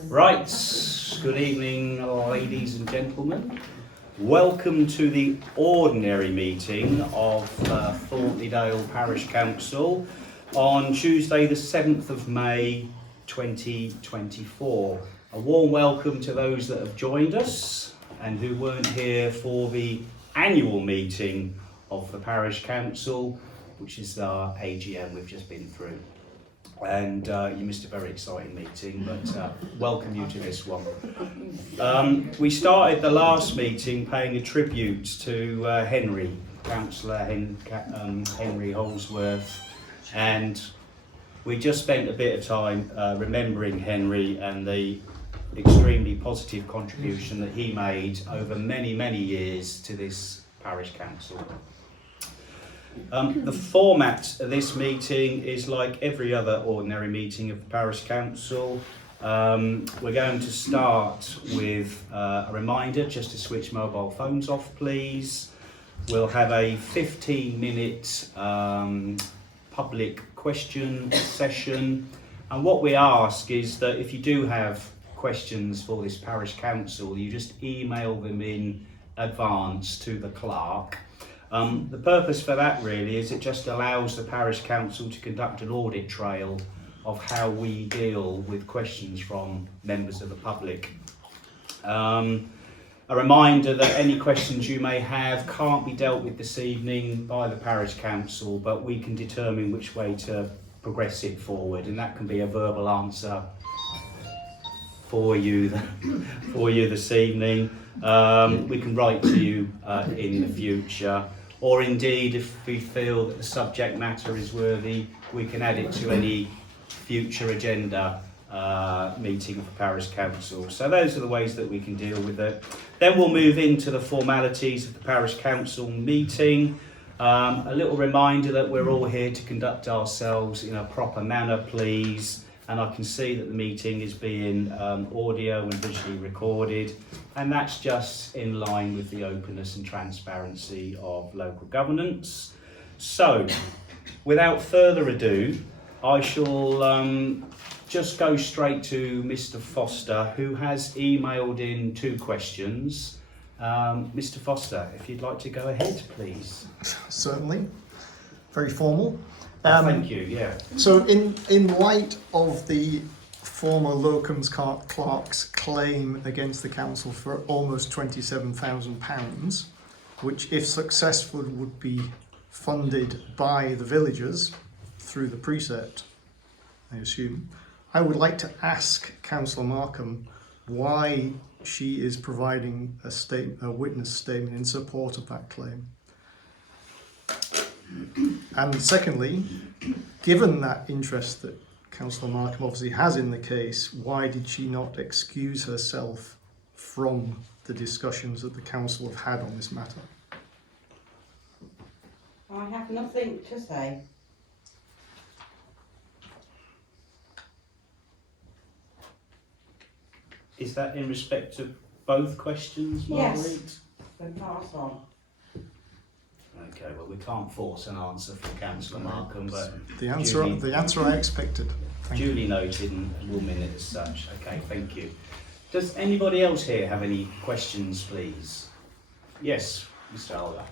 Right, good evening ladies and gentlemen. Welcome to the ordinary meeting of Thornton Parish Council on Tuesday the 7th of May 2024. A warm welcome to those that have joined us and who weren't here for the annual meeting of the Parish Council, which is our AGM we've just been through. And you missed a very exciting meeting, but welcome you to this one. We started the last meeting paying a tribute to Henry, Councillor Henry Holsworth, and we just spent a bit of time remembering Henry and the extremely positive contribution that he made over many, many years to this parish council. The format of this meeting is like every other ordinary meeting of the Parish Council. We're going to start with a reminder just to switch mobile phones off, please. We'll have a 15-minute public question session, and what we ask is that if you do have questions for this Parish Council, you just email them in advance to the clerk. The purpose for that really is it just allows the Parish Council to conduct an audit trail of how we deal with questions from members of the public. A reminder that any questions you may have can't be dealt with this evening by the Parish Council, but we can determine which way to progress it forward, and that can be a verbal answer for you this evening. We can write to you in the future. Or indeed, if we feel that the subject matter is worthy, we can add it to any future agenda meeting of the Parish Council. So those are the ways that we can deal with it. Then we'll move into the formalities of the Parish Council meeting. A little reminder that we're all here to conduct ourselves in a proper manner, please. And I can see that the meeting is being audio and visually recorded, and that's just in line with the openness and transparency of local governance. So, without further ado, I shall just go straight to Mr. Foster, who has emailed in 2 questions. Mr. Foster, if you'd like to go ahead, please. Certainly. Very formal. Thank you, yeah. So in light of the former locums clerk's claim against the council for almost £27,000, which if successful would be funded by the villagers through the precept, I assume, I would like to ask Councillor Markham why she is providing a witness statement in support of that claim. And secondly, given that interest that Councillor Markham obviously has in the case, why did she not excuse herself from the discussions that the council have had on this matter? I have nothing to say. Is that in respect of both questions, Marguerite? Yes. Then pass on. Okay, well we can't force an answer from Councillor Markham, but The answer I expected. Thank you. duly noted and we'll minute as such. Okay, thank you. Does anybody else here have any questions, please? Yes, Mr. Alder.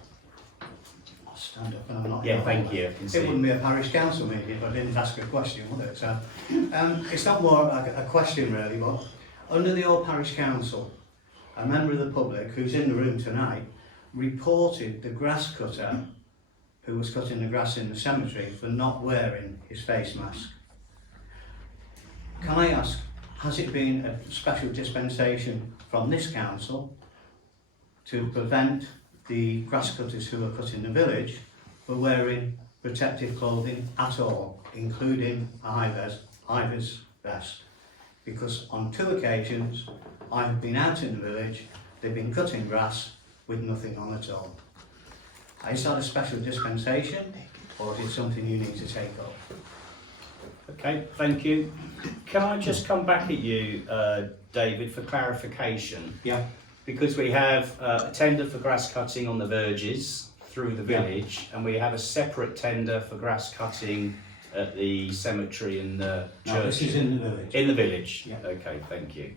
I'll stand up and I'm not. Yeah, thank you. I can see. It wouldn't be a parish council meeting if I didn't ask a question, would it? So, it's not more like a question really, but under the old parish council, a member of the public who's in the room tonight reported the grass cutter who was cutting the grass in the cemetery for not wearing his face mask. Can I ask, has it been a special dispensation from this council to prevent the grass cutters who are cutting the village from wearing protective clothing at all, including a high-vis vest? Because on 2 occasions I have been out in the village, they've been cutting grass with nothing on at all. Is that a special dispensation, or is it something you need to take up? Okay, thank you. Can I just come back at you, David, for clarification? Yeah. Because we have a tender for grass cutting on the verges through the village, and we have a separate tender for grass cutting at the cemetery and the church? No, this is in the village. In the village? Yeah. Okay, thank you.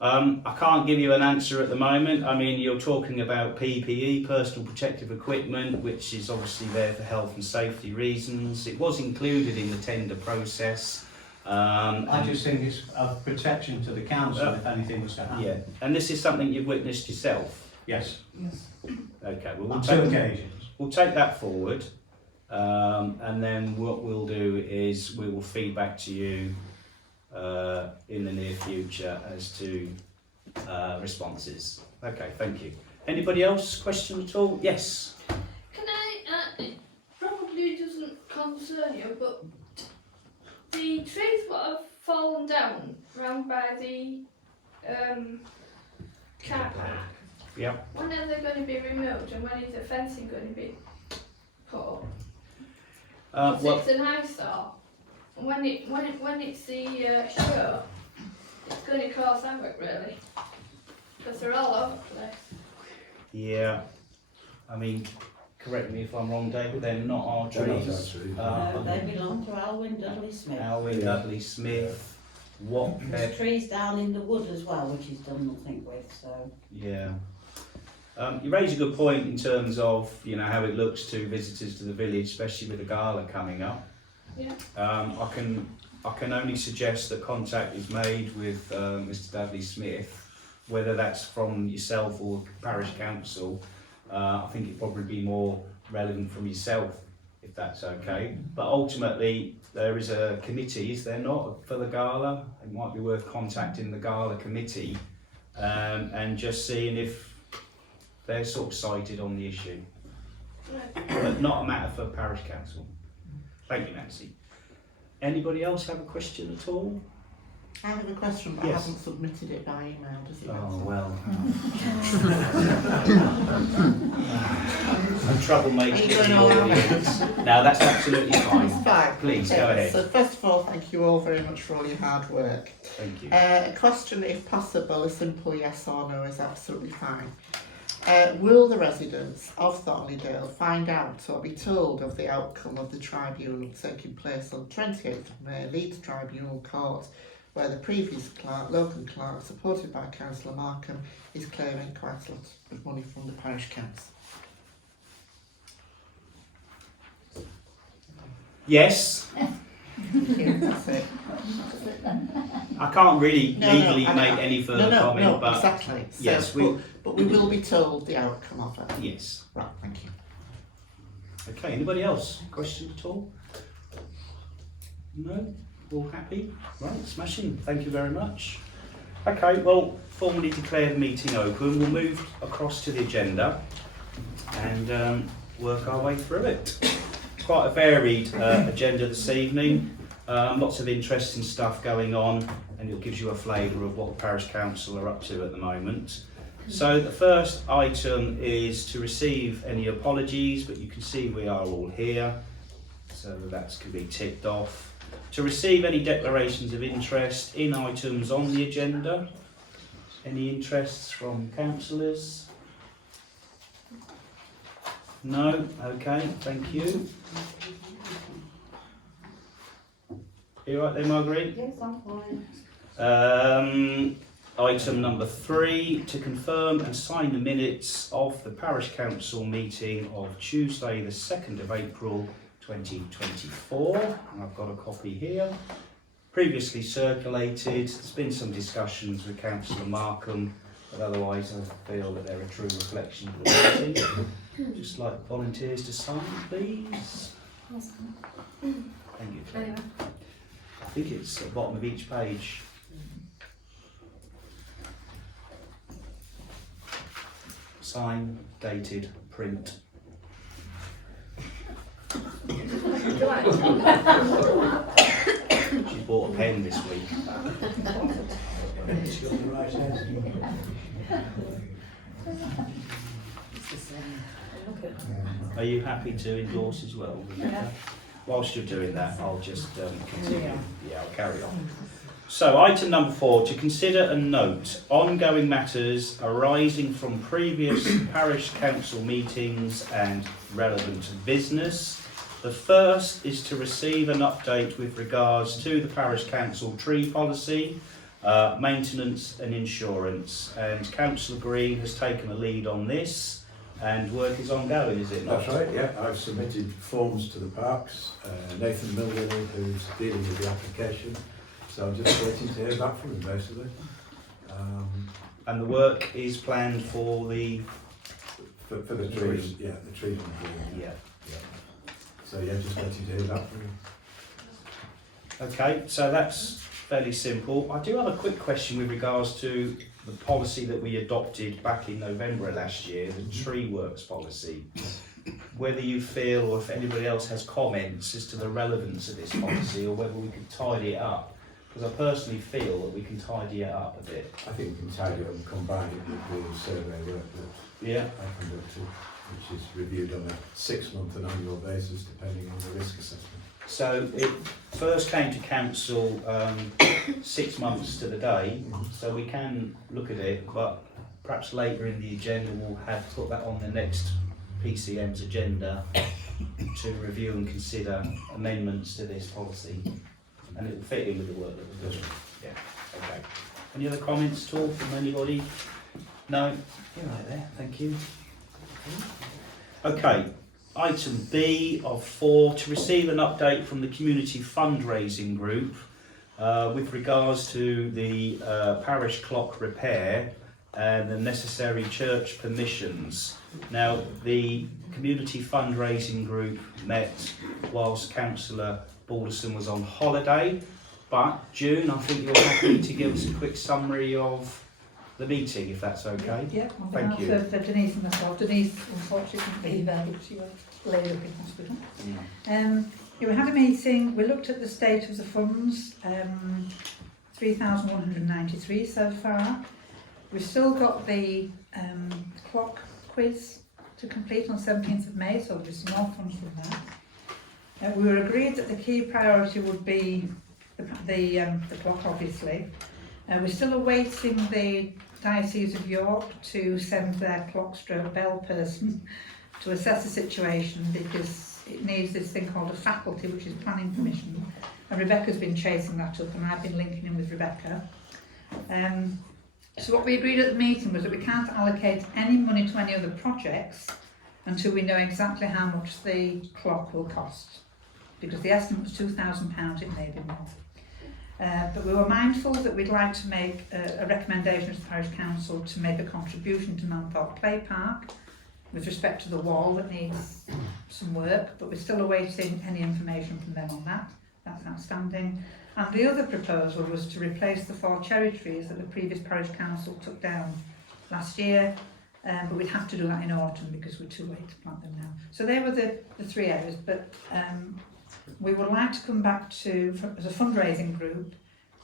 I can't give you an answer at the moment. I mean, you're talking about PPE, personal protective equipment, which is obviously there for health and safety reasons. It was included in the tender process. I just think it's a protection to the council if anything was to happen. Yeah, and this is something you've witnessed yourself? Yes, Okay, well, on 2 occasions. we'll take that forward, and then what we'll do is we will feed back to you in the near future as to responses. Okay, thank you. Anybody else? Question at all? Yes. Can I, it probably doesn't concern you, but the trees that have fallen down round by the car park, Yeah. when are they going to be removed and when is the fencing going to be put up? Well, It's an eyesore. When it's the show, it's going to cause havoc really, because they're all over the place. yeah. I mean, correct me if I'm wrong, David. They're not our trees. They belong to Alwyn Dudley Smith. Alwyn Dudley Smith. What? There's trees down in the wood as well, which he's done nothing with, so. Yeah. You raise a good point in terms of, you know, how it looks to visitors to the village, especially with the gala coming up. Yeah. I can only suggest that contact is made with Mr. Dudley Smith, whether that's from yourself or parish council. I think it'd probably be more relevant from yourself, if that's okay. But ultimately, there is a committee, is there not, for the gala? It might be worth contacting the gala committee and just seeing if they're sort of cited on the issue. Right. But not a matter for parish council. Thank you, Nancy. Anybody else have a question at all? I have a question, but Yes. I haven't submitted it by email. Does it Oh, matter? well. I'm trouble making Are you the going all right? audience. No, that's absolutely fine. It's fine. Please, Okay, go ahead. So first of all, thank you all very much for all your hard work. Thank you. A question, if possible, a simple yes or no is absolutely fine. Will the residents of Thornton find out or be told of the outcome of the tribunal taking place on 28th of May, Leeds Tribunal Court, where the previous clerk, Logan Clark, supported by Councillor Markham, is claiming quite a lot of money from the parish council? Yes, Thank you, that's it. I can't really No, legally I- make any further comment, no, but exactly. So, yes, but we will be told the outcome of it. yes. Right, thank you. Okay, anybody else? Question at all? No? All happy? Right, smashing. Thank you very much. Okay, well, formally declare the meeting open. We'll move across to the agenda and work our way through it. Quite a varied agenda this evening. Lots of interesting stuff going on, and it gives you a flavour of what the parish council are up to at the moment. So the first item is to receive any apologies, but you can see we are all here, so that can be ticked off. To receive any declarations of interest in items on the agenda. Any interests from councillors? No? Okay, thank you. You right there, Marguerite? Yes, I'm fine. Item number 3, to confirm and sign the minutes of the Parish Council meeting of Tuesday the 2nd of April 2024. And I've got a copy here. Previously circulated, there's been some discussions with Councillor Markham, but otherwise I feel that they're a true reflection of the meeting. Just like volunteers to sign, please. Thank you, Claire. I think it's at the bottom of each page. Sign, dated, print. She bought a pen this week. She's got the right head. Are you happy to endorse as well? Yeah. Whilst you're doing that, I'll just continue. Yeah, I'll carry on. So, item number 4, to consider and note ongoing matters arising from previous parish council meetings and relevant business. The first is to receive an update with regards to the Parish Council tree policy, maintenance and insurance. And Councillor Green has taken a lead on this and work is ongoing, is it not? That's right, yeah. I've submitted forms to the parks. Nathan Milligan, who's dealing with the application. So I'm just waiting to hear back from him, basically. And the work is planned for the... For the trees, yeah, the trees on the green. Yeah. So yeah, just waiting to hear back from him. Okay, so that's fairly simple. I do have a quick question with regards to the policy that we adopted back in November of last year, the tree works policy. Whether you feel, or if anybody else has comments as to the relevance of this policy, or whether we could tidy it up. Because I personally feel that we can tidy it up a bit. I think we can tidy it up and combine it with the survey work that Yeah. I conducted, which is reviewed on a 6-month and annual basis, depending on the risk assessment. So it first came to council 6 months to the day, so we can look at it, but perhaps later in the agenda we'll have to put that on the next PCM's agenda to review and consider amendments to this policy, and it will fit in with the work that we're doing. Yeah, okay. Any other comments at all from anybody? No? You're right there, thank you. Okay. Item B of 4, to receive an update from the community fundraising group with regards to the parish clock repair and the necessary church permissions. Now, the community fundraising group met whilst Councillor Balderson was on holiday, but June, I think you're happy to give us a quick summary of the meeting, if that's okay. Yeah, on Thank behalf you. of Denise and myself. Denise unfortunately couldn't be there because she was laid up in hospital. Yeah, we had a meeting, we looked at the state of the funds, 3,193 so far. We've still got the clock quiz to complete on 17th of May, so there's more funds from that. We were agreed that the key priority would be the clock, obviously. We're still awaiting the Diocese of York to send their clock stroke bell person to assess the situation, because it needs this thing called a faculty, which is planning permission. And Rebecca's been chasing that up, and I've been linking in with Rebecca. So what we agreed at the meeting was that we can't allocate any money to any other projects until we know exactly how much the clock will cost. Because the estimate was £2,000, it may be more. But we were mindful that we'd like to make a recommendation to the Parish Council to make a contribution to Manthorpe Play Park with respect to the wall that needs some work, but we're still awaiting any information from them on that. That's outstanding. And the other proposal was to replace the 4 cherry trees that the previous Parish Council took down last year, but we'd have to do that in autumn because we're too late to plant them now. So they were the 3 areas, but we would like to come back to, as a fundraising group,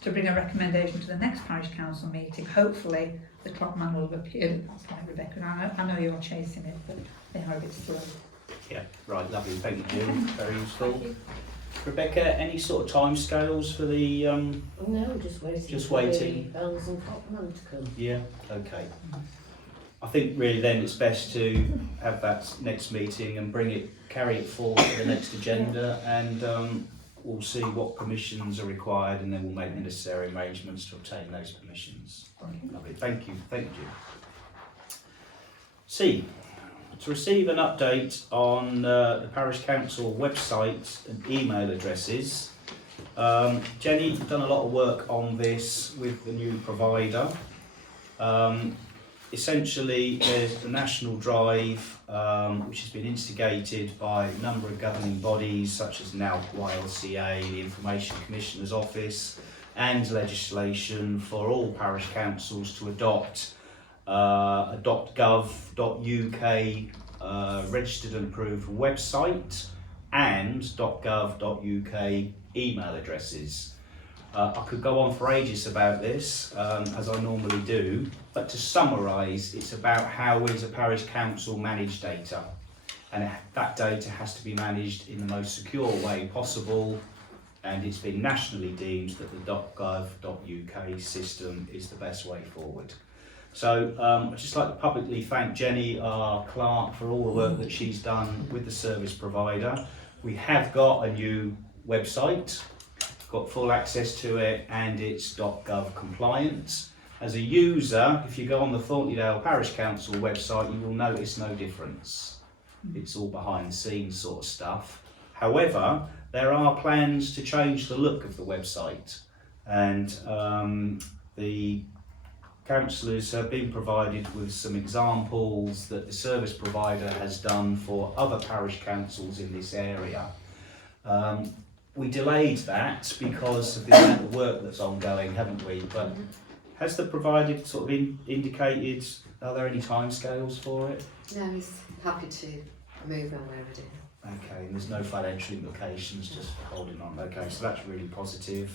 to bring a recommendation to the next Parish Council meeting. Hopefully the clockman will have appeared at that point, Rebecca. And I know you're chasing it, but they are a bit slow. Yeah, right, lovely, thank you, Jim. Very useful. Thank you. Rebecca, any sort of timescales for the No, just waiting. Just for waiting. the bells and clockman to come. Yeah, okay. I think really then it's best to have that next meeting and carry it forward to the next agenda, and we'll see what permissions are required, and then we'll make the necessary arrangements to obtain those permissions. Lovely, thank you, thank you. C, to receive an update on the Parish Council website and email addresses. Jenny, you've done a lot of work on this with the new provider. Essentially, there's the national drive, which has been instigated by a number of governing bodies such as NALC, YLCA, the Information Commissioner's Office, and legislation for all parish councils to adopt a .gov.uk registered and approved website and .gov.uk email addresses. I could go on for ages about this, as I normally do, but to summarise, it's about how we as a parish council manage data, and that data has to be managed in the most secure way possible, and it's been nationally deemed that the .gov.uk system is the best way forward. So I'd just like to publicly thank Jenny, our clerk, for all the work that she's done with the service provider. We have got a new website, got full access to it, and it's .gov compliant. As a user, if you go on the Thornton Parish Council website, you will notice no difference. It's all behind the scenes sort of stuff. However, there are plans to change the look of the website, and the councillors have been provided with some examples that the service provider has done for other parish councils in this area. We delayed that because of the amount of work that's ongoing, haven't we? But has the provider sort of indicated, are there any timescales for it? No, he's happy to move when we're ready. Okay, and there's no financial implications, just holding on. Okay, so that's really positive.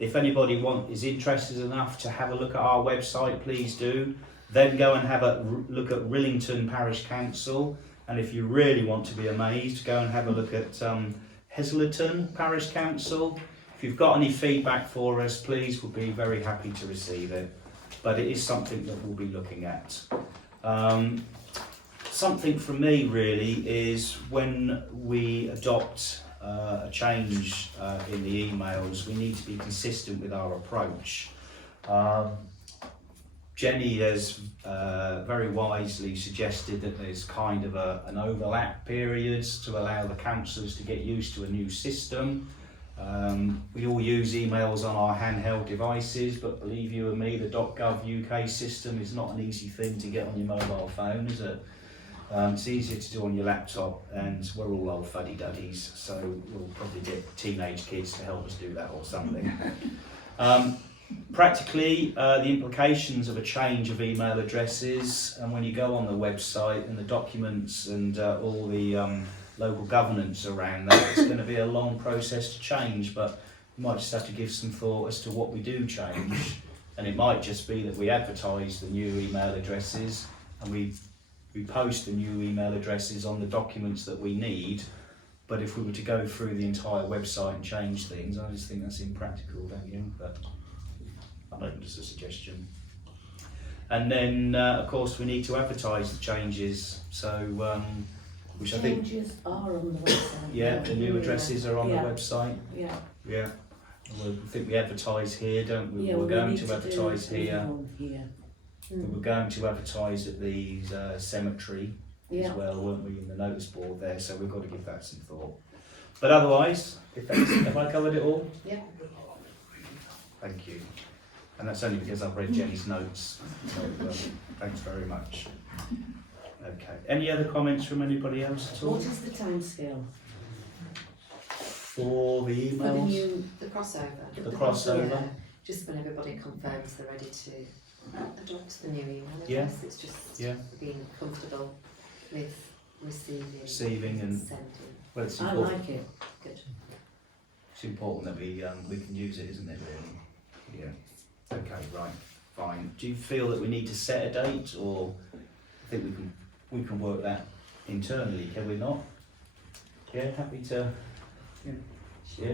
If anybody is interested enough to have a look at our website, please do. Then go and have a look at Rillington Parish Council. And if you really want to be amazed, go and have a look at Heslington Parish Council. If you've got any feedback for us, please, we'll be very happy to receive it. But it is something that we'll be looking at. Something from me really is when we adopt a change in the emails, we need to be consistent with our approach. Jenny has very wisely suggested that there's kind of an overlap period to allow the councillors to get used to a new system. We all use emails on our handheld devices, but believe you and me, the .gov UK system is not an easy thing to get on your mobile phone, is it? It's easier to do on your laptop, and we're all old fuddy-duddies, so we'll probably get teenage kids to help us do that or something. Practically, the implications of a change of email addresses, and when you go on the website and the documents and all the local governance around that, it's going to be a long process to change, but we might just have to give some thought as to what we do change. And it might just be that we advertise the new email addresses and we post the new email addresses on the documents that we need. But if we were to go through the entire website and change things, I just think that's impractical, don't you? But I'm open to a suggestion. And then, of course, we need to advertise the changes. So, which I think Changes are on the website. yeah, the new addresses are on the website. Yeah. Yeah. I think we advertise here, don't we? Yeah, We're we going need to do advertise here. everyone here. We were going to advertise at the cemetery Yeah. as well, weren't we, in the notice board there? So we've got to give that some thought. But otherwise, have I covered it all? Yeah. Thank you. And that's only because I've read Jenny's notes. So thanks very much. Okay. Any other comments from anybody else at all? What is the timescale? For the For the emails? new, the crossover. The crossover? Yeah, just when everybody confirms they're ready to adopt the new email address. Yeah. It's just Yeah. being comfortable with Receiving and- sending. Well, it's I important. like it. Good. It's important that we can use it, isn't it, really? Yeah. Okay, right, fine. Do you feel that we need to set a date, or I think we can work that internally, can we not? Yeah, happy to. Yeah. Yeah.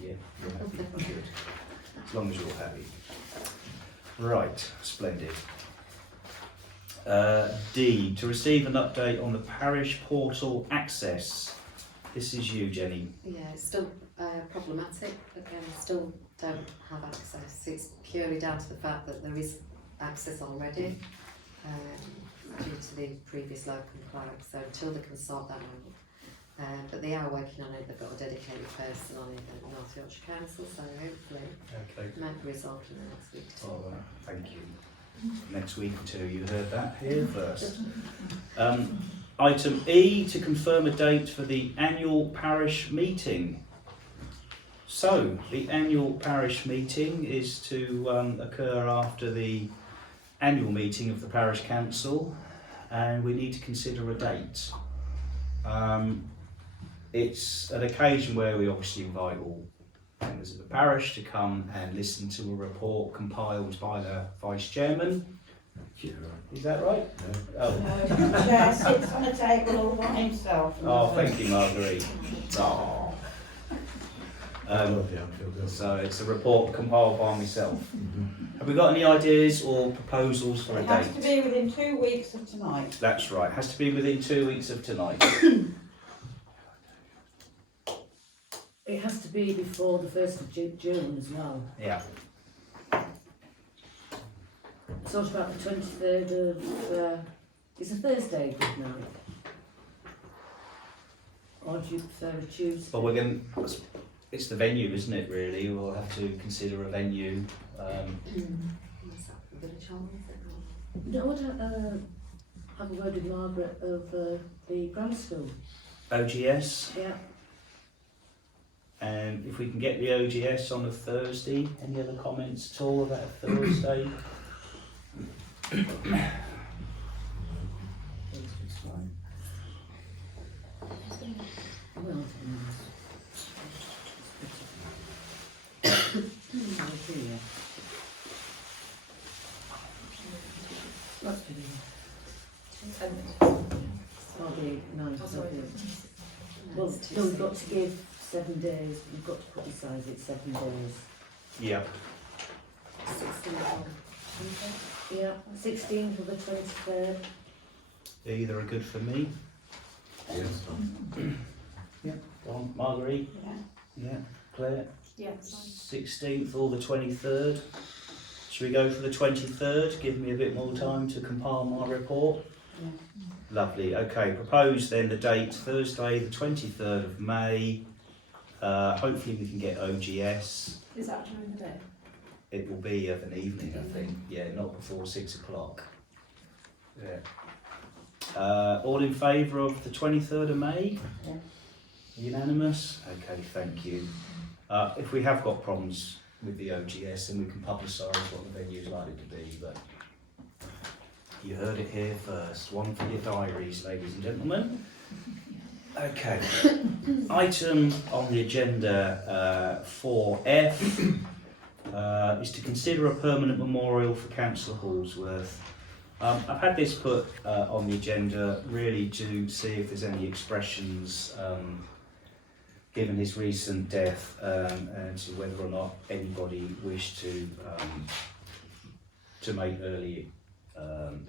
Yeah. You're happy. Good. As long as you're happy. Right, splendid. D, to receive an update on the parish portal access. This is you, Jenny. Yeah, it's still problematic. Again, still don't have access. It's purely down to the fact that there is access already due to the previous local clerk. So until they can sort that out. But they are working on it. They've got a dedicated person on it at North Yorkshire Council. So hopefully Okay. it might be resolved in the next week or two. All right, thank you. Next week or two, you heard that here first. Item E, to confirm a date for the annual parish meeting. So, the annual parish meeting is to occur after the annual meeting of the parish council, and we need to consider a date. It's an occasion where we obviously invite all members of the parish to come and listen to a report compiled by the vice chairman. Is that right? No. Oh, Chair sits on a table all by himself. oh, thank you, Marguerite. Oh. I love the Anfield Hill. So it's a report compiled by myself. Have we got any ideas or proposals for a It has to date? be within 2 weeks of tonight. That's right, has to be within 2 weeks of tonight. It has to be before the 1st of June as well. Yeah. So what about the 23rd of, is a Thursday good night? Or do you prefer a Tuesday? But we're going. It's the venue, isn't it? Really, we'll have to consider a venue. Is that the village hall, is it? No, have a word with Margaret over the grammar school. OGS. Yeah. And if we can get the OGS on a Thursday, any other comments at all about a Thursday? Well, What's for the 10 minutes. I'll be 9 Well, so we've got to give 7 days, we've got to publicise it 7 days. Yeah. 16th. Yeah, 16th or the 23rd. Either are good for me. Yes. Go on, Marguerite. Yeah. Yeah. Claire. Yeah. 16th or the 23rd. Should we go for the 23rd? Give me a bit more time to compile my report. Yeah. Lovely. Okay, propose then the date Thursday, the 23rd of May. Hopefully we can get OGS. Is that during the day? It will be of an evening, I think. Yeah, not before 6 o'clock. Yeah. All in favour of the 23rd of May? Yeah. Unanimous? Okay, thank you. If we have got problems with the OGS, then we can publicise what the venue is likely to be, but you heard it here first. One for your diaries, ladies and gentlemen. Okay. Item on the agenda 4F is to consider a permanent memorial for Councillor Hallsworth. I've had this put on the agenda really to see if there's any expressions given his recent death and to whether or not anybody wished to make early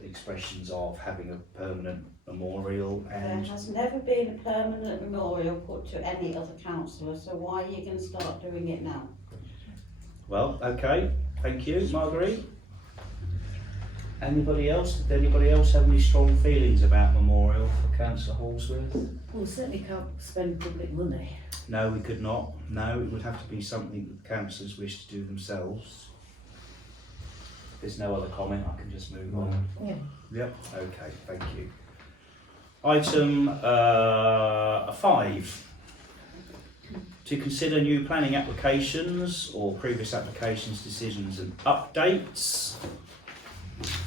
expressions of having a permanent memorial. And There has never been a permanent memorial put to any other councillor, so why are you going to start doing it now? well, okay, thank you, Marguerite. Anybody else? Did anybody else have any strong feelings about memorial for Councillor Hallsworth? Well, we certainly can't spend public money. No, we could not. No, it would have to be something that the councillors wish to do themselves. If there's no other comment, I can just move on. Yeah. Yep, okay, thank you. Item 5. To consider new planning applications or previous applications, decisions and updates.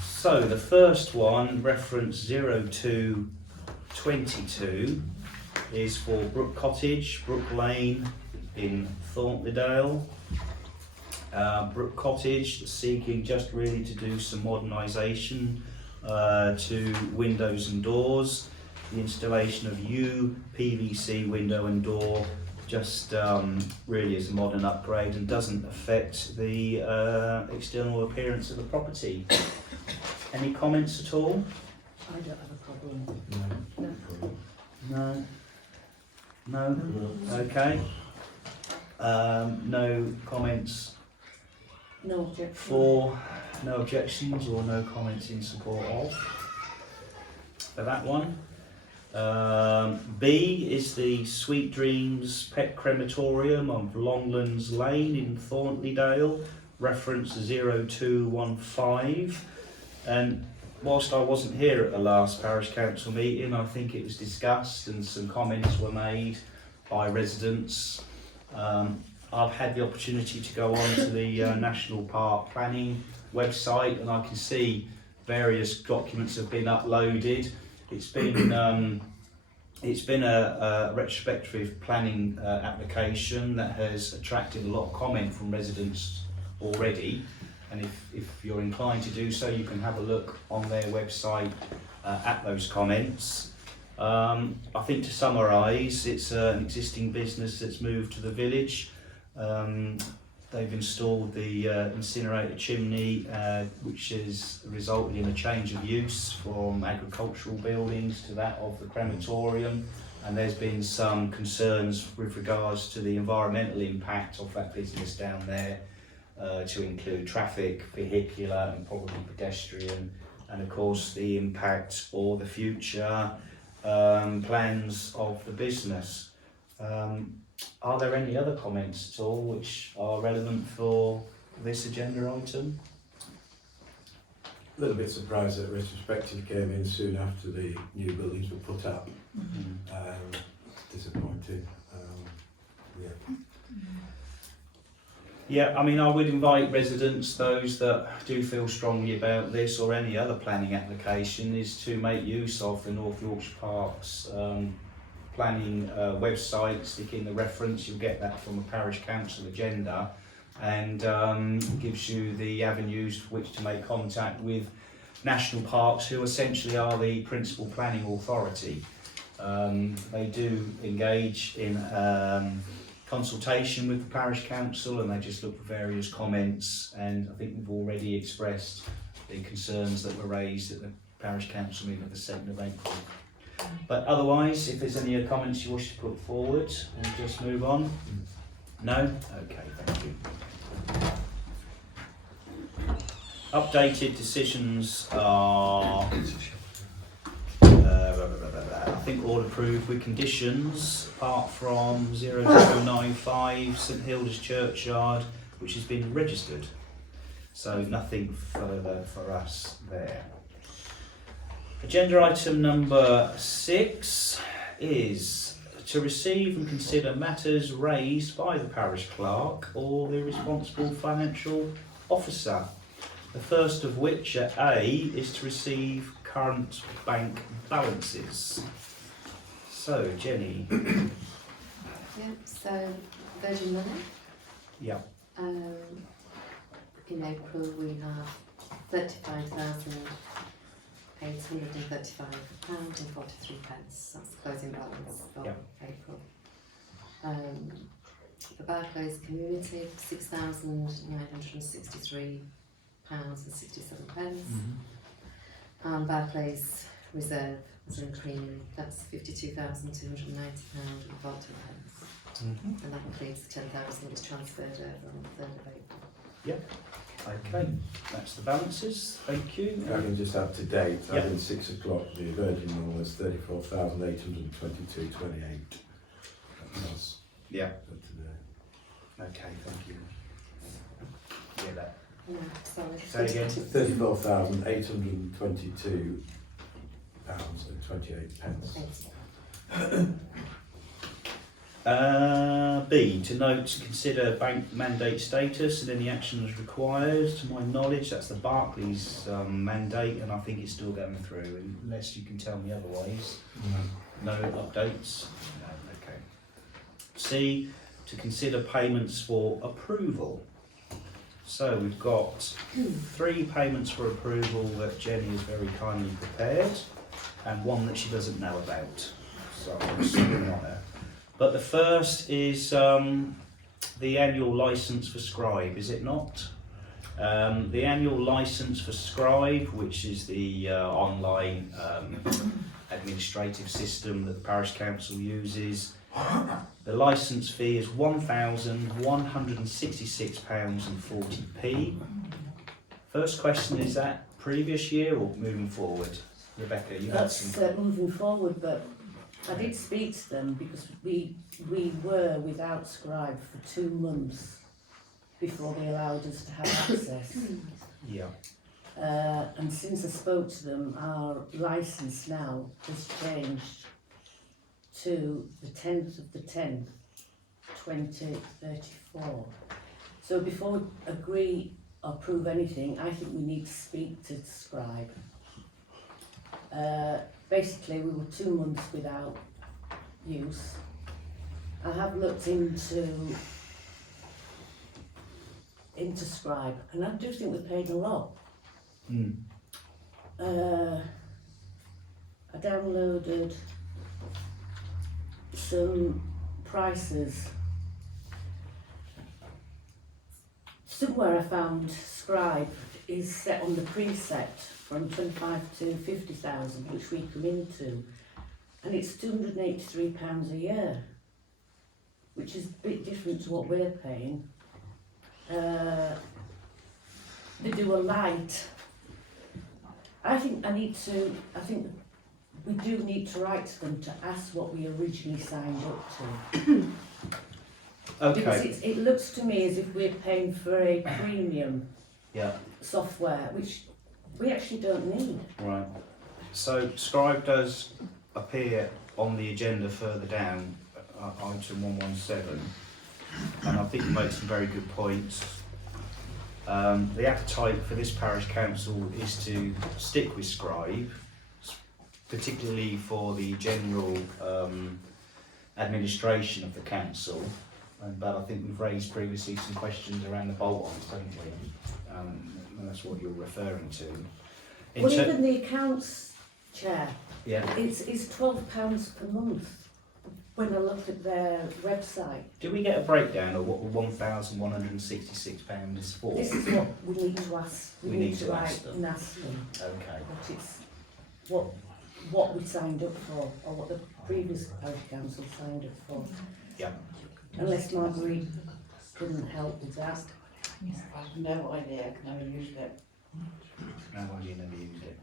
So the first one, reference 0222, is for Brook Cottage, Brook Lane in Thornton. Brook Cottage seeking just really to do some modernisation to windows and doors. The installation of PVC window and door just really is a modern upgrade and doesn't affect the external appearance of the property. Any comments at all? I don't have a problem. No. No? Okay. No comments No objection. for, no objections or no comments in support of for that one. B is the Sweet Dreams Pet Crematorium of Longlands Lane in Thornton, reference 0215. And whilst I wasn't here at the last parish council meeting, I think it was discussed and some comments were made by residents. I've had the opportunity to go on to the National Park Planning website and I can see various documents have been uploaded. It's been a retrospective planning application that has attracted a lot of comment from residents already. And if you're inclined to do so, you can have a look on their website at those comments. I think to summarise, it's an existing business that's moved to the village. They've installed the incinerator chimney, which has resulted in a change of use from agricultural buildings to that of the crematorium. and there's been some concerns with regards to the environmental impact of that business down there, to include traffic, vehicular and probably pedestrian, and of course the impact or the future plans of the business. Are there any other comments at all which are relevant for this agenda item? A little bit surprised that retrospective came in soon after the new buildings were put up. Disappointing. Yeah. Yeah, I mean, I would invite residents, those that do feel strongly about this or any other planning application, is to make use of the North Yorkshire Parks planning website. Stick in the reference, you'll get that from a parish council agenda, and gives you the avenues for which to make contact with National Parks, who essentially are the principal planning authority. They do engage in consultation with the parish council, and they just look for various comments, and I think we've already expressed the concerns that were raised at the parish council meeting of the 2nd of April. But otherwise, if there's any comments you wish to put forward, we'll just move on. No? Okay, thank you. Updated decisions are, I think, all approved with conditions, apart from 0095 St Hilda's Churchyard, which has been registered. So nothing further for us there. Agenda item number 6 is to receive and consider matters raised by the parish clerk or the responsible financial officer. The first of which, at A, is to receive current bank balances. So, Jenny. Yeah, so Virgin Money. Yeah. In April we have £35,835.43. That's the closing balance for April. For Barclays Community, £6,963.67. And Barclays Reserve as an premium, that's £52,290.14. And that includes the 10,000 which transferred over on the 3rd of April. Yep. Okay, that's the balances. Thank you. If I can just add to date, as in 6 o'clock, the Virgin one was 34,822.28. That was today. Okay, thank you. Yeah, that. No, sorry. Say again. £34,822.28. B, to note, to consider bank mandate status and any action as required. To my knowledge, that's the Barclays mandate, and I think it's still going through, unless you can tell me otherwise. No updates? No, okay. C, to consider payments for approval. So we've got 3 payments for approval that Jenny has very kindly prepared, and 1 that she doesn't know about. So I'm assuming on her. But the first is the annual licence for Scribe, is it not? The annual licence for Scribe, which is the online administrative system that the parish council uses. The licence fee is £1,166.40. First question, is that previous year or moving forward? Rebecca, you had some... That's moving forward, but I did speak to them because we were without Scribe for 2 months before they allowed us to have access. Yeah. And since I spoke to them, our licence now has changed to the 10th of the 10th, 2034. So before we agree or prove anything, I think we need to speak to Scribe. Basically, we were 2 months without use. I have looked into Scribe, and I do think we paid a lot. I downloaded some prices. Somewhere I found Scribe is set on the preset from 25 to 50,000, which we come into, and it's £283 a year, which is a bit different to what we're paying. They do a light. I think we do need to write to them to ask what we originally signed up to. Because Okay, it looks to me as if we're paying for a premium yeah, software, which we actually don't need. right. So Scribe does appear on the agenda further down, item 117, and I think you make some very good points. The appetite for this parish council is to stick with Scribe, particularly for the general administration of the council. But I think we've raised previously some questions around the bolt-ons, haven't we? And that's what you're referring to. Well, even the accounts chair, Yeah. it's £12 per month when I look at their website. Do we get a breakdown of what £1,166 is for? This is what we need to ask. We need to write ask them. and ask them Okay. what it's what we signed up for, or what the previous parish council signed up for. Yeah. Unless Marguerite couldn't help with that. I've no idea, I've never used it. No idea, never used it.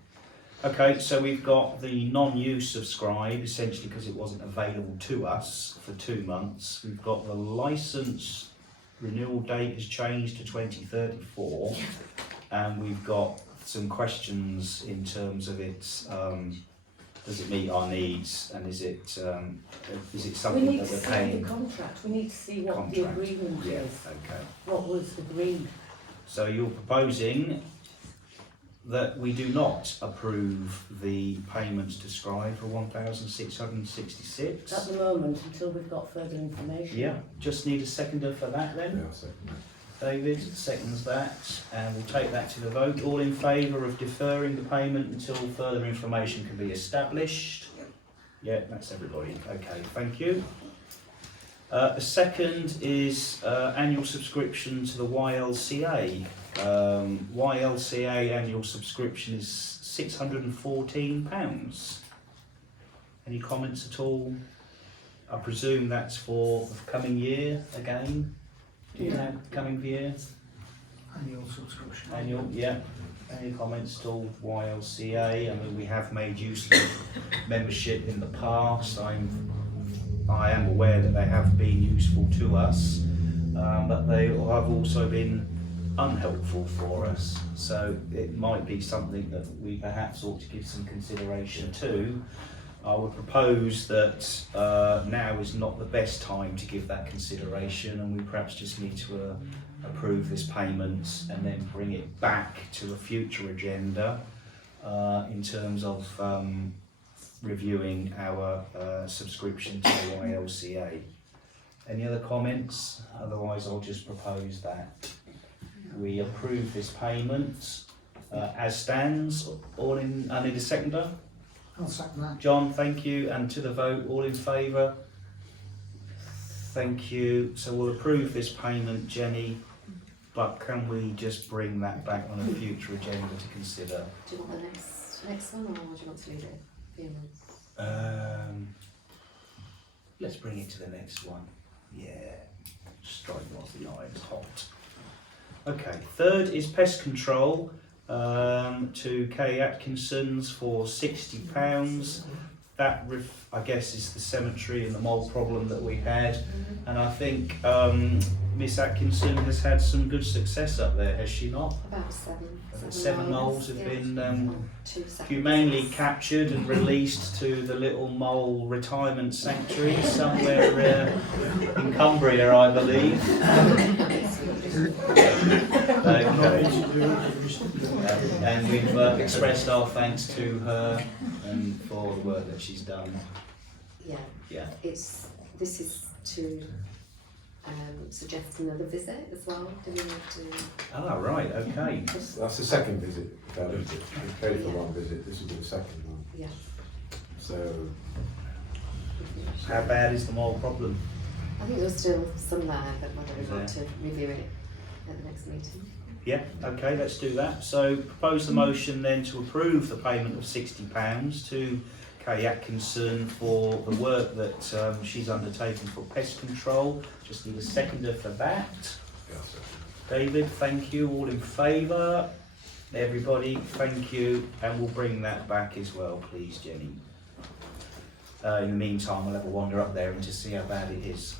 Okay, so we've got the non-use of Scribe, essentially because it wasn't available to us for 2 months. We've got the licence renewal date has changed to 2034, and we've got some questions in terms of its, does it meet our needs, and is it something We need that to we're see paying? the contract, we need to see what Contract, the agreement Yeah, is, okay. what was agreed. So you're proposing that we do not approve the payments to Scribe for 1,666? At the moment, until we've got further information. Yeah, just need a seconder for that then. Yeah, I'll second that. David seconds that, and we'll take that to the vote. All in favour of deferring the payment until further information can be established? Yeah, that's everybody. Okay, thank you. The second is annual subscription to the YLCA. YLCA annual subscription is £614. Any comments at all? I presume that's for the coming year again? Do you know, coming year? Annual subscription. Annual, yeah. Any comments at all? YLCA, I mean, we have made use of membership in the past. I am aware that they have been useful to us, but they have also been unhelpful for us. So it might be something that we perhaps ought to give some consideration to. I would propose that now is not the best time to give that consideration, and we perhaps just need to approve this payment and then bring it back to a future agenda in terms of reviewing our subscription to the YLCA. Any other comments? Otherwise I'll just propose that we approve this payment as stands. All in, I need a seconder. I'll second that. John, thank you, and to the vote, all in favour? Thank you. So we'll approve this payment, Jenny, but can we just bring that back on a future agenda to consider? Do you want the next one, or do you want to leave it a few months? Let's bring it to the next one. Yeah, strike whilst the iron's hot. Okay, third is pest control. To Kay Atkinson's for £60. That, I guess, is the cemetery and the mould problem that we had. And I think Miss Atkinson has had some good success up there, has she not? About seven. Seven moles have yeah. been 2 seconds. humanely captured and released to the little mole retirement sanctuary somewhere in Cumbria, I believe. Okay. And we've expressed our thanks to her and for the work that she's done. Yeah, Yeah. this is to suggest another visit as well. Do we need to? Ah, right. Okay. That's the second visit. We paid for one visit, this will be the second one. Yeah. So, How bad is the mole problem? I think there's still some there, but whether we Is want there? to review it at the next meeting. Yeah, okay, let's do that. So propose the motion then to approve the payment of £60 to Kay Atkinson for the work that she's undertaken for pest control. Just need a seconder for that. David, thank you. All in favour? Everybody, thank you. And we'll bring that back as well, please, Jenny. In the meantime, we'll have a wander up there and just see how bad it is.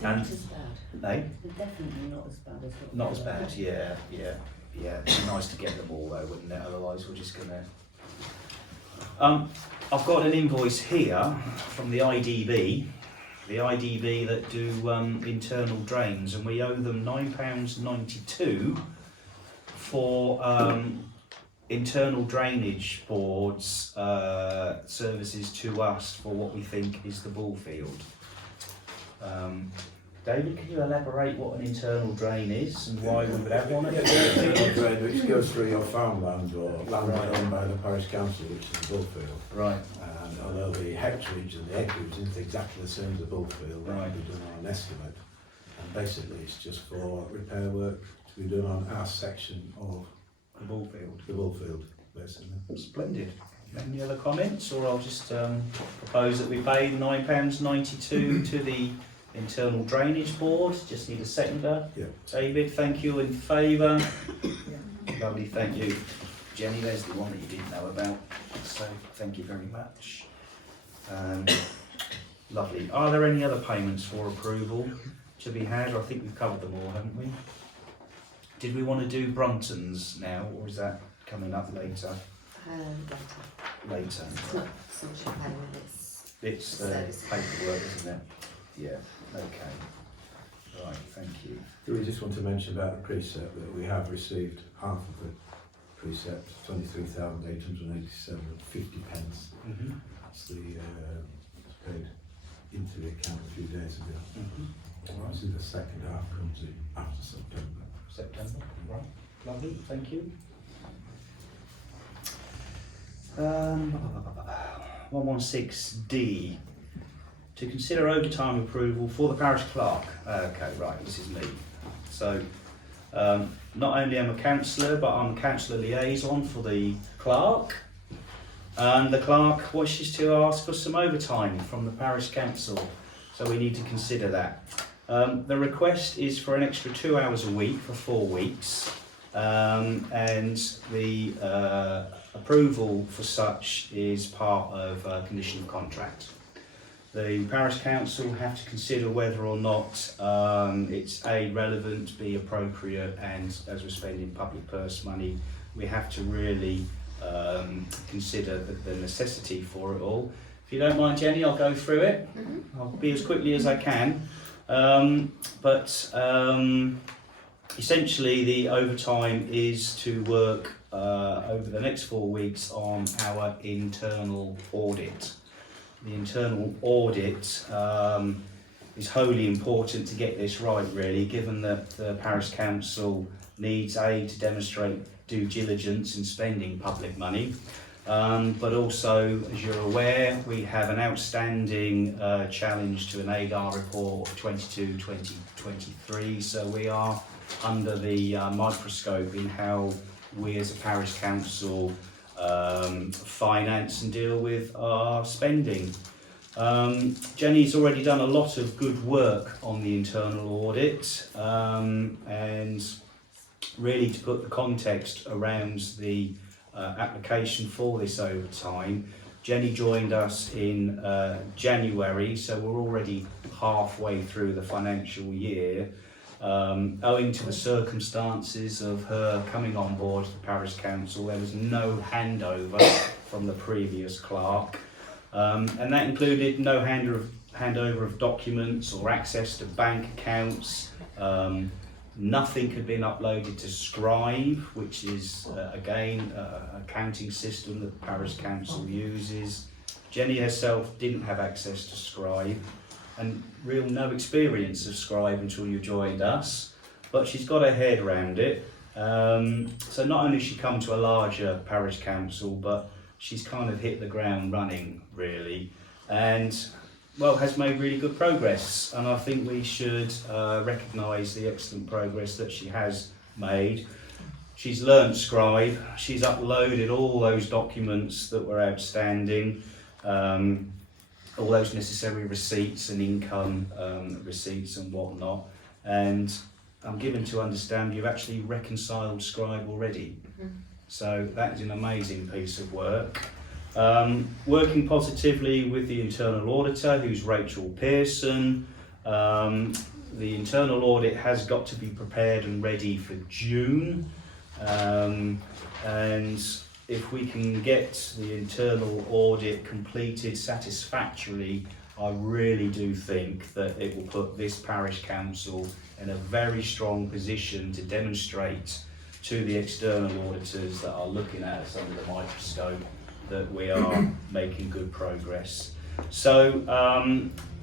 Not And as bad. no, They're definitely not as bad as what not as bad. Yeah. It'd be nice to get them all though, wouldn't it? Otherwise, we're just gonna. I've got an invoice here from the IDB. The IDB that do internal drains, and we owe them £9.92 for internal drainage boards services to us for what we think is the ball field. David, can you elaborate what an internal drain is and why we would have one at the Internal drain which goes through your farmland or land owned by the parish council, which is the ball field. Right. And although the hectareage and the acreage isn't exactly the same as the ball field, that Right. can be done on an estimate. And basically it's just for repair work to be done on our section of The ball field. the ball field, basically. Splendid. Any other comments, or I'll just propose that we pay £9.92 to the internal drainage board. Just need a seconder. Yeah. David, thank you. In favour? Lovely, thank you. Jenny, there's the one that you didn't know about, so thank you very much. Lovely. Are there any other payments for approval to be had? I think we've covered them all, haven't we? Did we want to do Brunton's now, or is that coming up later? Later. It's not social payment, It's the service. paperwork, isn't it? Yeah, okay. Right, thank you. Do we just want to mention about the precept that we have received half of the precept, 23,887.50 pence. Mm-hmm. That's the paid into the account a few days ago. Mm-hmm. Obviously the second half comes in after September. September, right. Lovely, thank you. 116D. To consider overtime approval for the parish clerk. Okay, right, this is me. So, not only am I a councillor, but I'm a councillor liaison for the clerk. And the clerk wishes to ask for some overtime from the parish council. So we need to consider that. The request is for an extra 2 hours a week for 4 weeks. And the approval for such is part of a condition of contract. The parish council have to consider whether or not it's A, relevant, B, appropriate, and as we're spending public purse money, we have to really consider the necessity for it all. If you don't mind, Jenny, I'll go through it. I'll be as quickly as I can. Essentially the overtime is to work over the next 4 weeks on our internal audit. The internal audit is wholly important to get this right, really, given that the parish council needs A, to demonstrate due diligence in spending public money, but also, as you're aware, we have an outstanding challenge to an ADAR report of 22-2023, so we are under the microscope in how we as a parish council finance and deal with our spending. Jenny's already done a lot of good work on the internal audit, and really to put the context around the application for this overtime, Jenny joined us in January, so we're already halfway through the financial year. Owing to the circumstances of her coming on board the parish council, there was no handover from the previous clerk, and that included no handover of documents or access to bank accounts. Nothing had been uploaded to Scribe, which is again an accounting system that the parish council uses. Jenny herself didn't have access to Scribe, and no experience of Scribe until you joined us, but she's got her head around it. So not only has she come to a larger parish council, but she's kind of hit the ground running, really, and well, has made really good progress. And I think we should recognise the excellent progress that she has made. She's learnt Scribe, she's uploaded all those documents that were outstanding. all those necessary receipts and income receipts and whatnot. And I'm given to understand you've actually reconciled Scribe already. So that is an amazing piece of work. Working positively with the internal auditor, who's Rachel Pearson. The internal audit has got to be prepared and ready for June. And if we can get the internal audit completed satisfactorily, I really do think that it will put this parish council in a very strong position to demonstrate to the external auditors that are looking at us under the microscope that we are making good progress. So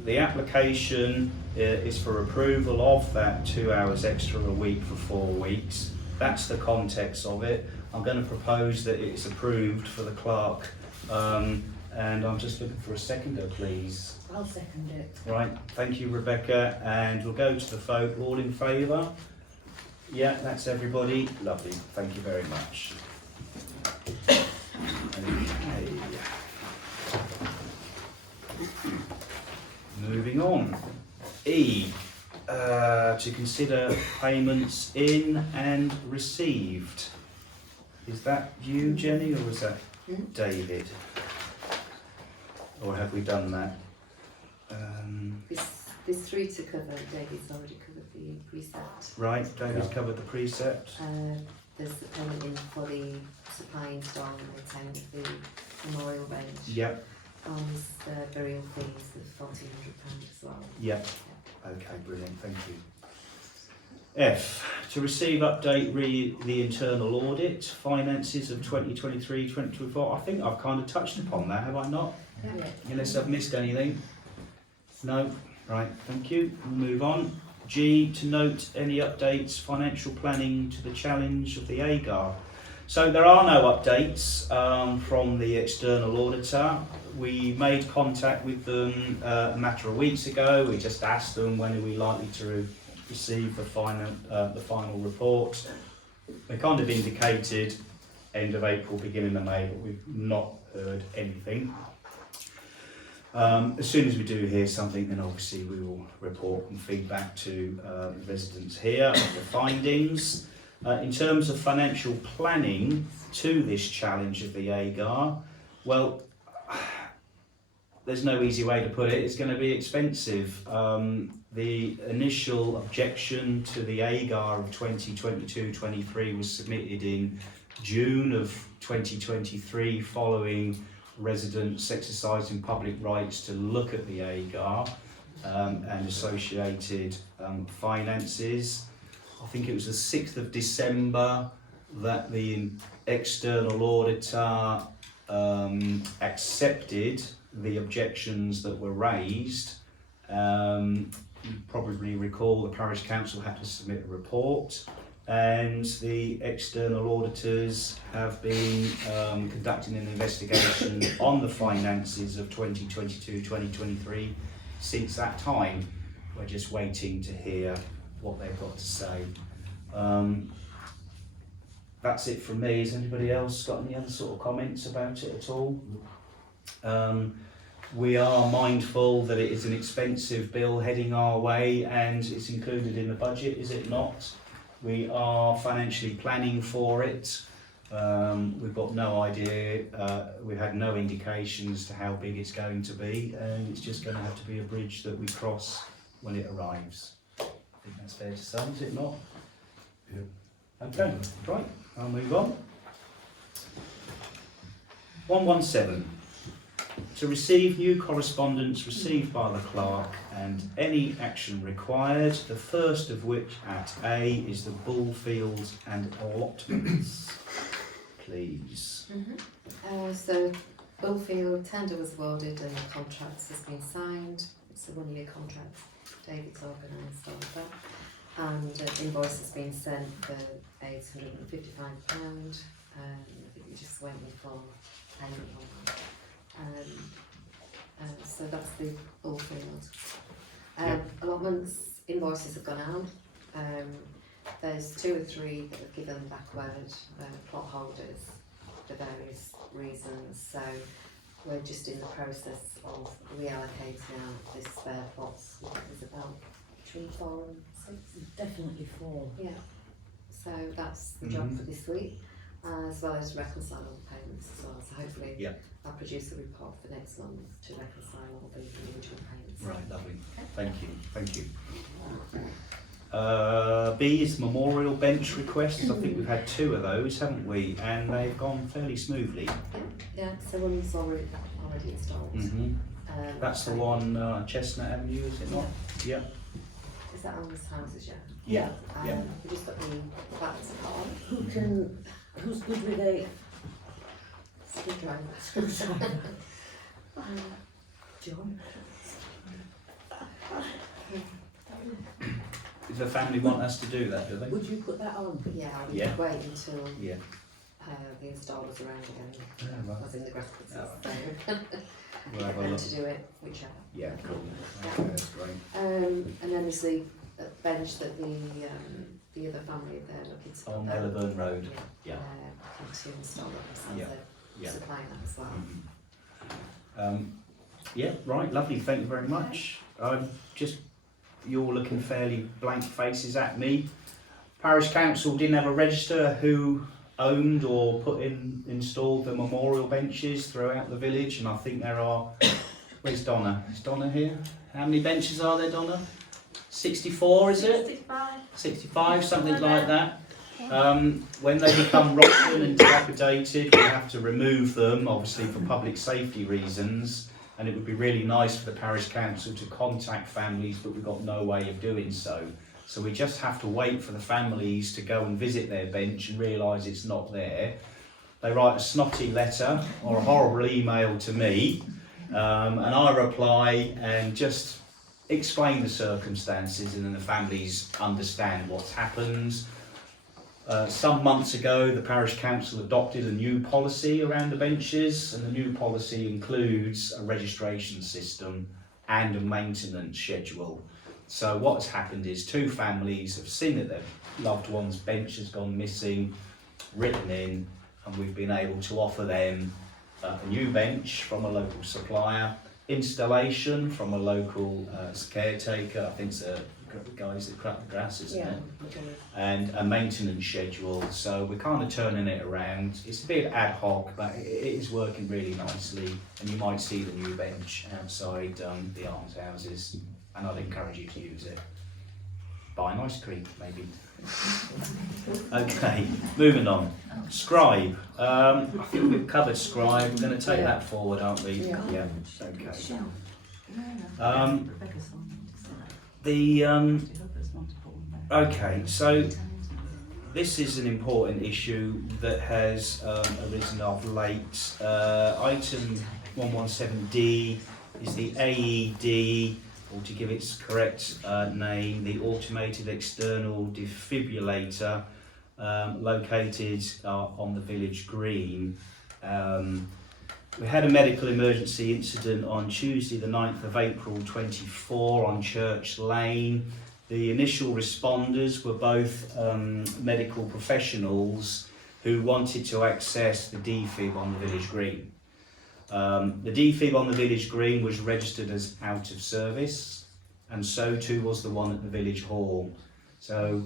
the application is for approval of that 2 hours extra a week for 4 weeks. That's the context of it. I'm going to propose that it's approved for the clerk, and I'm just looking for a seconder, please. I'll second it. Right, thank you, Rebecca, and we'll go to the vote. All in favour? Yeah, that's everybody. Lovely, thank you very much. Okay. Moving on. E, to consider payments in and received. Is that you, Jenny, or was that David? Or have we done that? There's 3 to cover. David's already covered the precept. Right, David's covered the precept. There's the payment in for the supply, install and maintain of the memorial bench. Yep, And the burial fees of £1,400 as well. yep. Okay, brilliant, thank you. F, to receive update the internal audit, finances of 2023-2024. I think I've kind of touched upon that, have I not? Yeah. Unless I've missed anything. No? Right, thank you. We'll move on. G, to note any updates, financial planning to the challenge of the AGAR. So there are no updates from the external auditor. We made contact with them a matter of weeks ago. We just asked them when are we likely to receive the final report. They kind of indicated end of April, beginning of May, but we've not heard anything. As soon as we do hear something, then obviously we will report and feedback to residents here of the findings. In terms of financial planning to this challenge of the AGAR, well, there's no easy way to put it. It's going to be expensive. The initial objection to the AGAR of 2022-23 was submitted in June of 2023 following residents exercising public rights to look at the AGAR and associated finances. I think it was the 6th of December that the external auditor accepted the objections that were raised. You probably recall the parish council had to submit a report, and the external auditors have been conducting an investigation on the finances of 2022-2023 since that time. We're just waiting to hear what they've got to say. That's it from me. Has anybody else got any other sort of comments about it at all? We are mindful that it is an expensive bill heading our way, and it's included in the budget, is it not? We are financially planning for it. We've got no idea, we've had no indications to how big it's going to be, and it's just going to have to be a bridge that we cross when it arrives. I think that's fair to say, is it not? Yeah. Okay, right, I'll move on. 117. To receive new correspondence received by the clerk and any action required, the first of which at A is the Bullfields and allotments. Please. So Bullfield tender was awarded and the contract has been signed. It's a 1-year contract. David's organised all of that. And invoice has been sent for £855. I think we're just waiting for payment on that. So that's the Bullfield. Allotments invoices have gone out. There's 2 or 3 that have given backward plot holders for various reasons. So we're just in the process of reallocating out this spare plots. There's about between 4 and 6. Definitely 4. Yeah. So that's the job for this week, as well as reconcile all the payments as well. So hopefully I'll produce a report for next month to reconcile all the individual payments. Right, lovely. Thank you. Thank you. B is memorial bench requests. I think we've had 2 of those, haven't we? And they've gone fairly smoothly. Yeah, so one's already installed. That's the one, Chestnut Avenue, is it not? Yeah. Is that on this houses, yeah? Yeah. Yeah. We just got the flats on. Who's good with a Screwdriver. John? Does the family want us to do that, do they? Would you put that on? Yeah, we Yeah. could wait until Yeah. the installer's around again. Yeah, well, As in the graphics. Oh. We'll have a And look. to do it, whichever. Yeah, cool. Okay, that's great. And then there's the bench that the other family, they're looking to. On put that- Melbourne Road. Yeah. Yeah. Looking to install it themselves. Yeah. They're Yeah. supplying that as well. Yeah, right, lovely, thank you very much. You're all looking fairly blank faces at me. Parish Council didn't have a register who owned or installed the memorial benches throughout the village, and I think there are, where's Donna? Is Donna here? How many benches are there, Donna? 64, is it? 65, something like that. When they become rotten and dilapidated, we have to remove them, obviously for public safety reasons, and it would be really nice for the parish council to contact families, but we've got no way of doing so. So we just have to wait for the families to go and visit their bench and realise it's not there. They write a snotty letter or a horrible email to me, and I reply and just explain the circumstances, and then the families understand what's happened. Some months ago, the parish council adopted a new policy around the benches, and the new policy includes a registration system and a maintenance schedule. So what's happened is 2 families have seen that their loved one's bench has gone missing, written in, and we've been able to offer them a new bench from a local supplier, installation from a local caretaker, I think it's the guys that cut the grass, isn't it? And a maintenance schedule. So we're kind of turning it around. It's a bit ad hoc, but it is working really nicely. And you might see the new bench outside the almshouses, and I'd encourage you to use it. Buy an ice cream, maybe. Okay, moving on. Scribe. I think we've covered Scribe. We're going to take that forward, aren't we? Yeah. Okay. Okay, so this is an important issue that has arisen of late. Item 117D is the AED, or to give its correct name, the Automated External Defibrillator, located on the village green. We had a medical emergency incident on Tuesday the 9th of April 24 on Church Lane. The initial responders were both medical professionals who wanted to access the defib on the village green. The defib on the village green was registered as out of service, and so too was the one at the village hall. So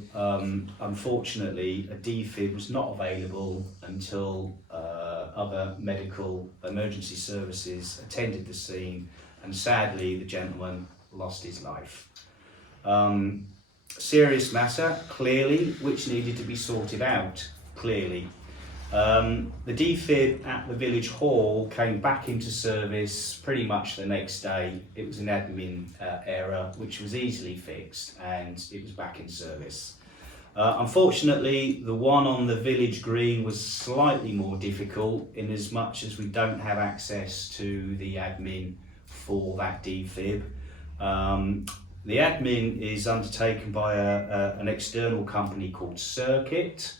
unfortunately a defib was not available until other medical emergency services attended the scene, and sadly the gentleman lost his life. Serious matter, clearly, which needed to be sorted out, clearly. The defib at the village hall came back into service pretty much the next day. It was an admin error which was easily fixed, and it was back in service. Unfortunately, the one on the village green was slightly more difficult in as much as we don't have access to the admin for that defib. The admin is undertaken by an external company called Circuit.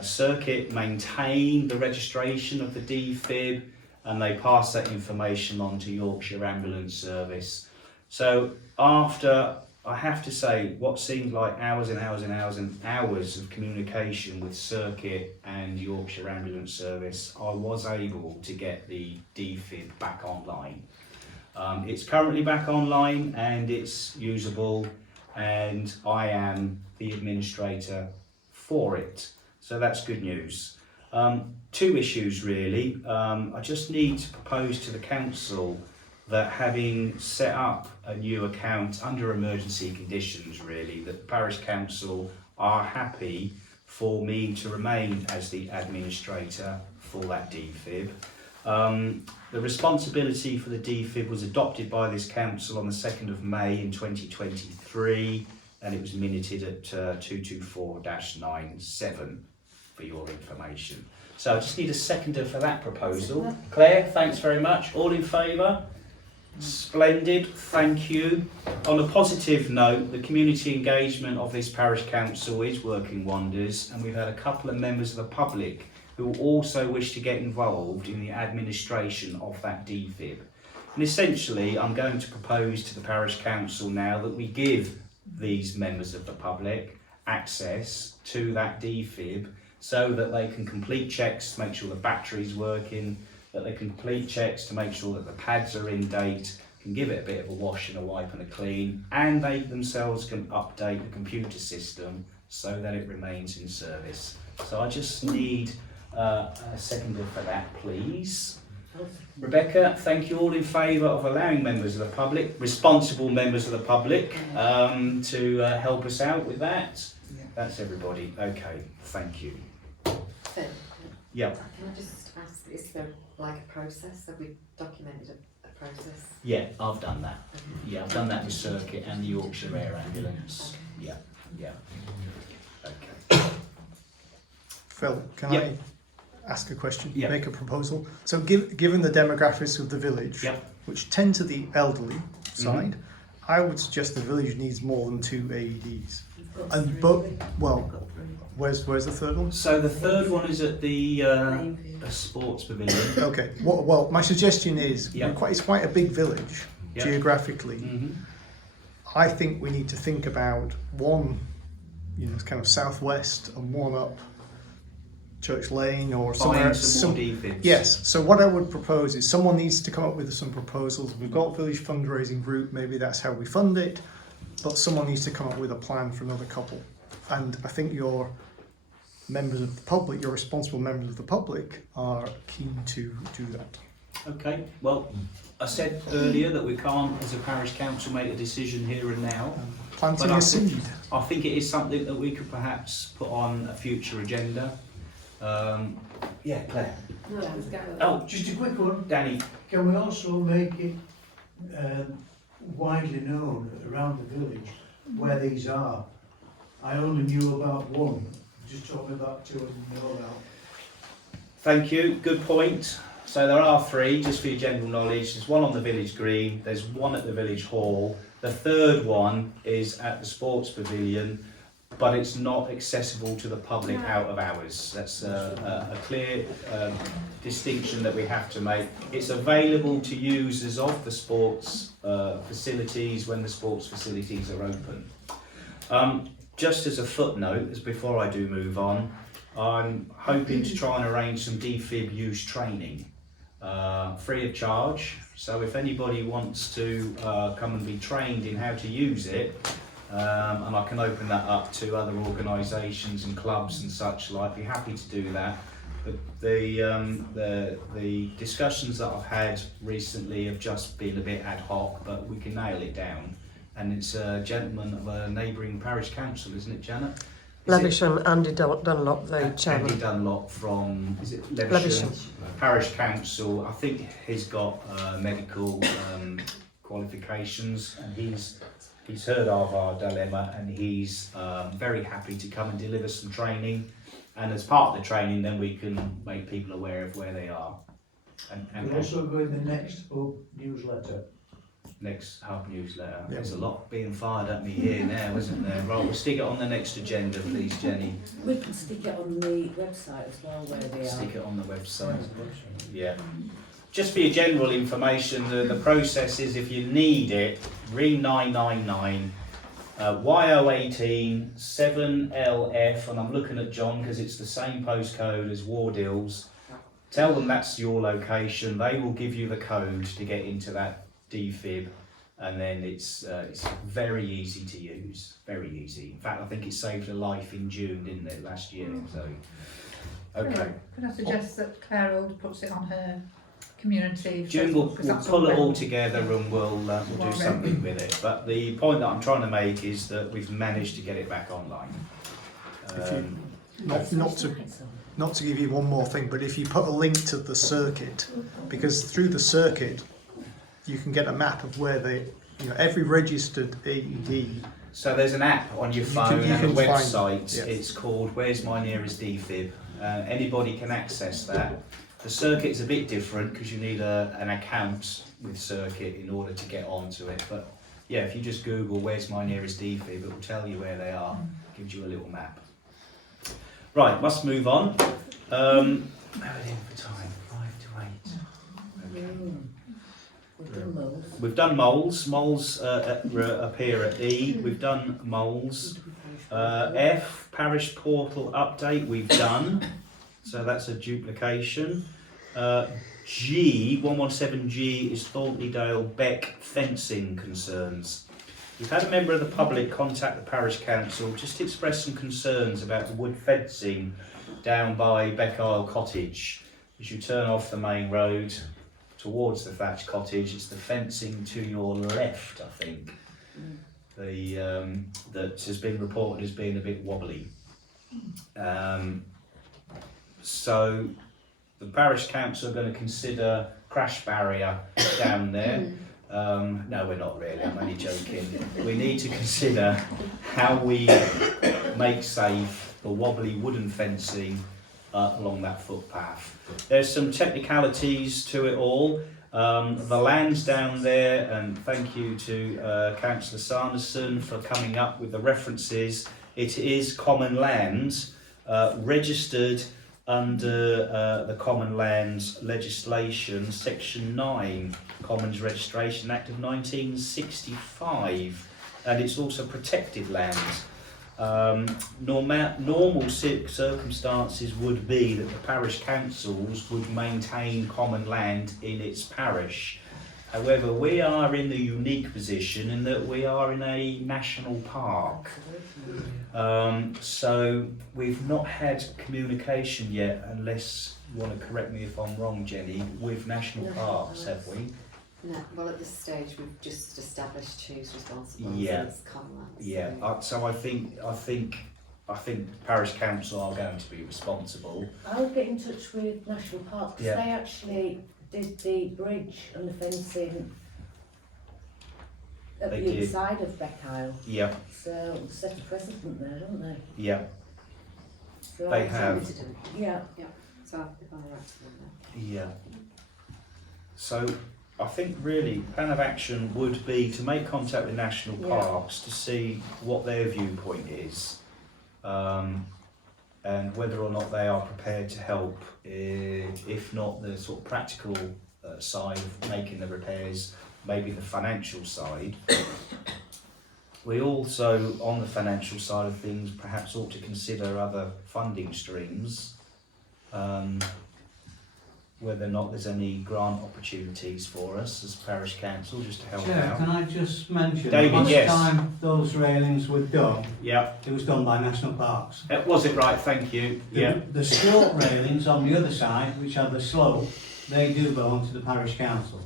Circuit maintain the registration of the defib, and they pass that information on to Yorkshire Ambulance Service. So after I have to say, what seemed like hours and hours and hours and hours of communication with Circuit and Yorkshire Ambulance Service, I was able to get the DFib back online. It's currently back online and it's usable, and I am the administrator for it. So that's good news. Two issues really. I just need to propose to the council that having set up a new account under emergency conditions really, that the parish council are happy for me to remain as the administrator for that DFib. The responsibility for the DFib was adopted by this council on the 2nd of May in 2023, and it was minuted at 224-97 for your information. So I just need a seconder for that proposal. Claire, thanks very much. All in favour? Splendid, thank you. On a positive note, the community engagement of this parish council is working wonders, and we've had a couple of members of the public who also wish to get involved in the administration of that DFib. And essentially, I'm going to propose to the parish council now that we give these members of the public access to that DFib so that they can complete checks to make sure the battery's working, that they can complete checks to make sure that the pads are in date, can give it a bit of a wash and a wipe and a clean, and they themselves can update the computer system so that it remains in service. So I just need a seconder for that, please. Rebecca, thank you. All in favour of allowing members of the public, responsible members of the public, to help us out with that? Yeah. That's everybody. Okay, thank you. Phil, Yeah. can I just ask, is there like a process? Have we documented a process? Yeah, I've done that. Yeah, I've done that with Circuit and the Yorkshire Air Ambulance. Yeah, yeah. Okay. Phil, can Yep. I ask a question? Yep. Make a proposal? So given the demographics of the village, Yep. which tend to the elderly side, I would suggest the village needs more than 2 AEDs. And where's the third one? So the third one is at the sports pavilion. Okay. Well, my suggestion is Yep. it's quite a big village Yep. geographically. Mm-hmm. I think we need to think about one, kind of southwest, and one up Church Lane or somewhere. Buying some more DFibs. Yes. So what I would propose is someone needs to come up with some proposals. We've got village fundraising group. Maybe that's how we fund it. But someone needs to come up with a plan for another couple. And I think your members of the public, your responsible members of the public, are keen to do that. Okay, well, I said earlier that we can't, as a parish council, make a decision here and now. Planting But a seed. I think it is something that we could perhaps put on a future agenda. Yeah, Claire. Oh, Just a quick one, Danny. can we also make it widely known around the village where these are? I only knew about one, just told me about two I didn't know about. Thank you, good point. So there are 3, just for your general knowledge. There's one on the village green, there's one at the village hall. The third one is at the sports pavilion, but it's not accessible to the public out of hours. That's a clear distinction that we have to make. It's available to users of the sports facilities when the sports facilities are open. Just as a footnote, as before I do move on, I'm hoping to try and arrange some DFib use training, free of charge. So if anybody wants to come and be trained in how to use it, and I can open that up to other organisations and clubs and such like, be happy to do that. But the discussions that I've had recently have just been a bit ad hoc, but we can nail it down. And it's a gentleman of a neighbouring parish council, isn't it, Janet? Levisham, Andy Dunlop, the chairman. Andy Dunlop from, is it Levisham? Levisham. Parish Council. I think he's got medical qualifications, and he's heard of our dilemma, and he's very happy to come and deliver some training. And as part of the training, then we can make people aware of where they are. And We'll also go in the next hub newsletter. Next hub newsletter. Yeah. There's a lot being fired at me here now, isn't there? Right, we'll stick it on the next agenda, please, Jenny. We can stick it on the website as well where they are. Stick it on the website. Yeah. Just for your general information, the process is if you need it, ring 999 YO18 7LF, and I'm looking at John because it's the same postcode as Wardills. Tell them that's your location. They will give you the code to get into that defib, and then it's very easy to use. Very easy. In fact, I think it saved a life in June, didn't it, last year? So, okay. Could I suggest that Claire Old puts it on her community? June will pull it all together and we'll do Tomorrow. something with it. But the point that I'm trying to make is that we've managed to get it back online. If you- Not to give you one more thing, but if you put a link to the circuit, because through the circuit you can get a map of where every registered AED. So there's an app on your phone you and a can find- website. yeah. It's called Where's My Nearest Defib. Anybody can access that. The circuit's a bit different because you need an account with Circuit in order to get onto it. But yeah, if you just Google Where's My Nearest Defib, it will tell you where they are. Gives you a little map. Right, must move on. How are we doing for time? 5 to 8. Okay. We've done moles. Moles appear at E. We've done moles. F, parish portal update, we've done. So that's a duplication. G, 117G is Thornton Beck fencing concerns. We've had a member of the public contact the parish council just to express some concerns about the wood fencing down by Beckisle Cottage. As you turn off the main road towards the thatched cottage, it's the fencing to your left, I think, that has been reported as being a bit wobbly. So the parish council are going to consider crash barrier down there. No, we're not really, I'm only joking. We need to consider how we make safe the wobbly wooden fencing along that footpath. There's some technicalities to it all. The land's down there, and thank you to Councillor Sanderson for coming up with the references. It is common land, registered under the Common Lands legislation, Section 9, Commons Registration Act of 1965, and it's also protected land. Normal circumstances would be that the parish councils would maintain common land in its parish. However, we are in the unique position in that we are in a national park. So we've not had communication yet, unless you want to correct me if I'm wrong, Jenny, with national parks, have we? No, well at this stage we've just established who's responsible. Yeah. So it's common lands. Yeah. So I think parish council are going to be responsible. I'll get in touch with National Park because Yeah. they actually did the bridge and the fencing at They the did. inside of Beckisle. Yeah. So set a precedent there, don't they? Yeah. So They I- have. Yeah. So I'll be on the right to them now. Yeah. So I think really plan of action would be to make contact with national Yeah. parks to see what their viewpoint is, and whether or not they are prepared to help, if not the sort of practical side of making the repairs, maybe the financial side. We also, on the financial side of things, perhaps ought to consider other funding streams, whether or not there's any grant opportunities for us as parish council just to help Chair, out. can I just mention, David, last yes. time those railings were done, Yeah, it was done by National Parks. was it right? Thank you. Yeah, The short railings on the other side, which are the slope, they do belong to the parish council.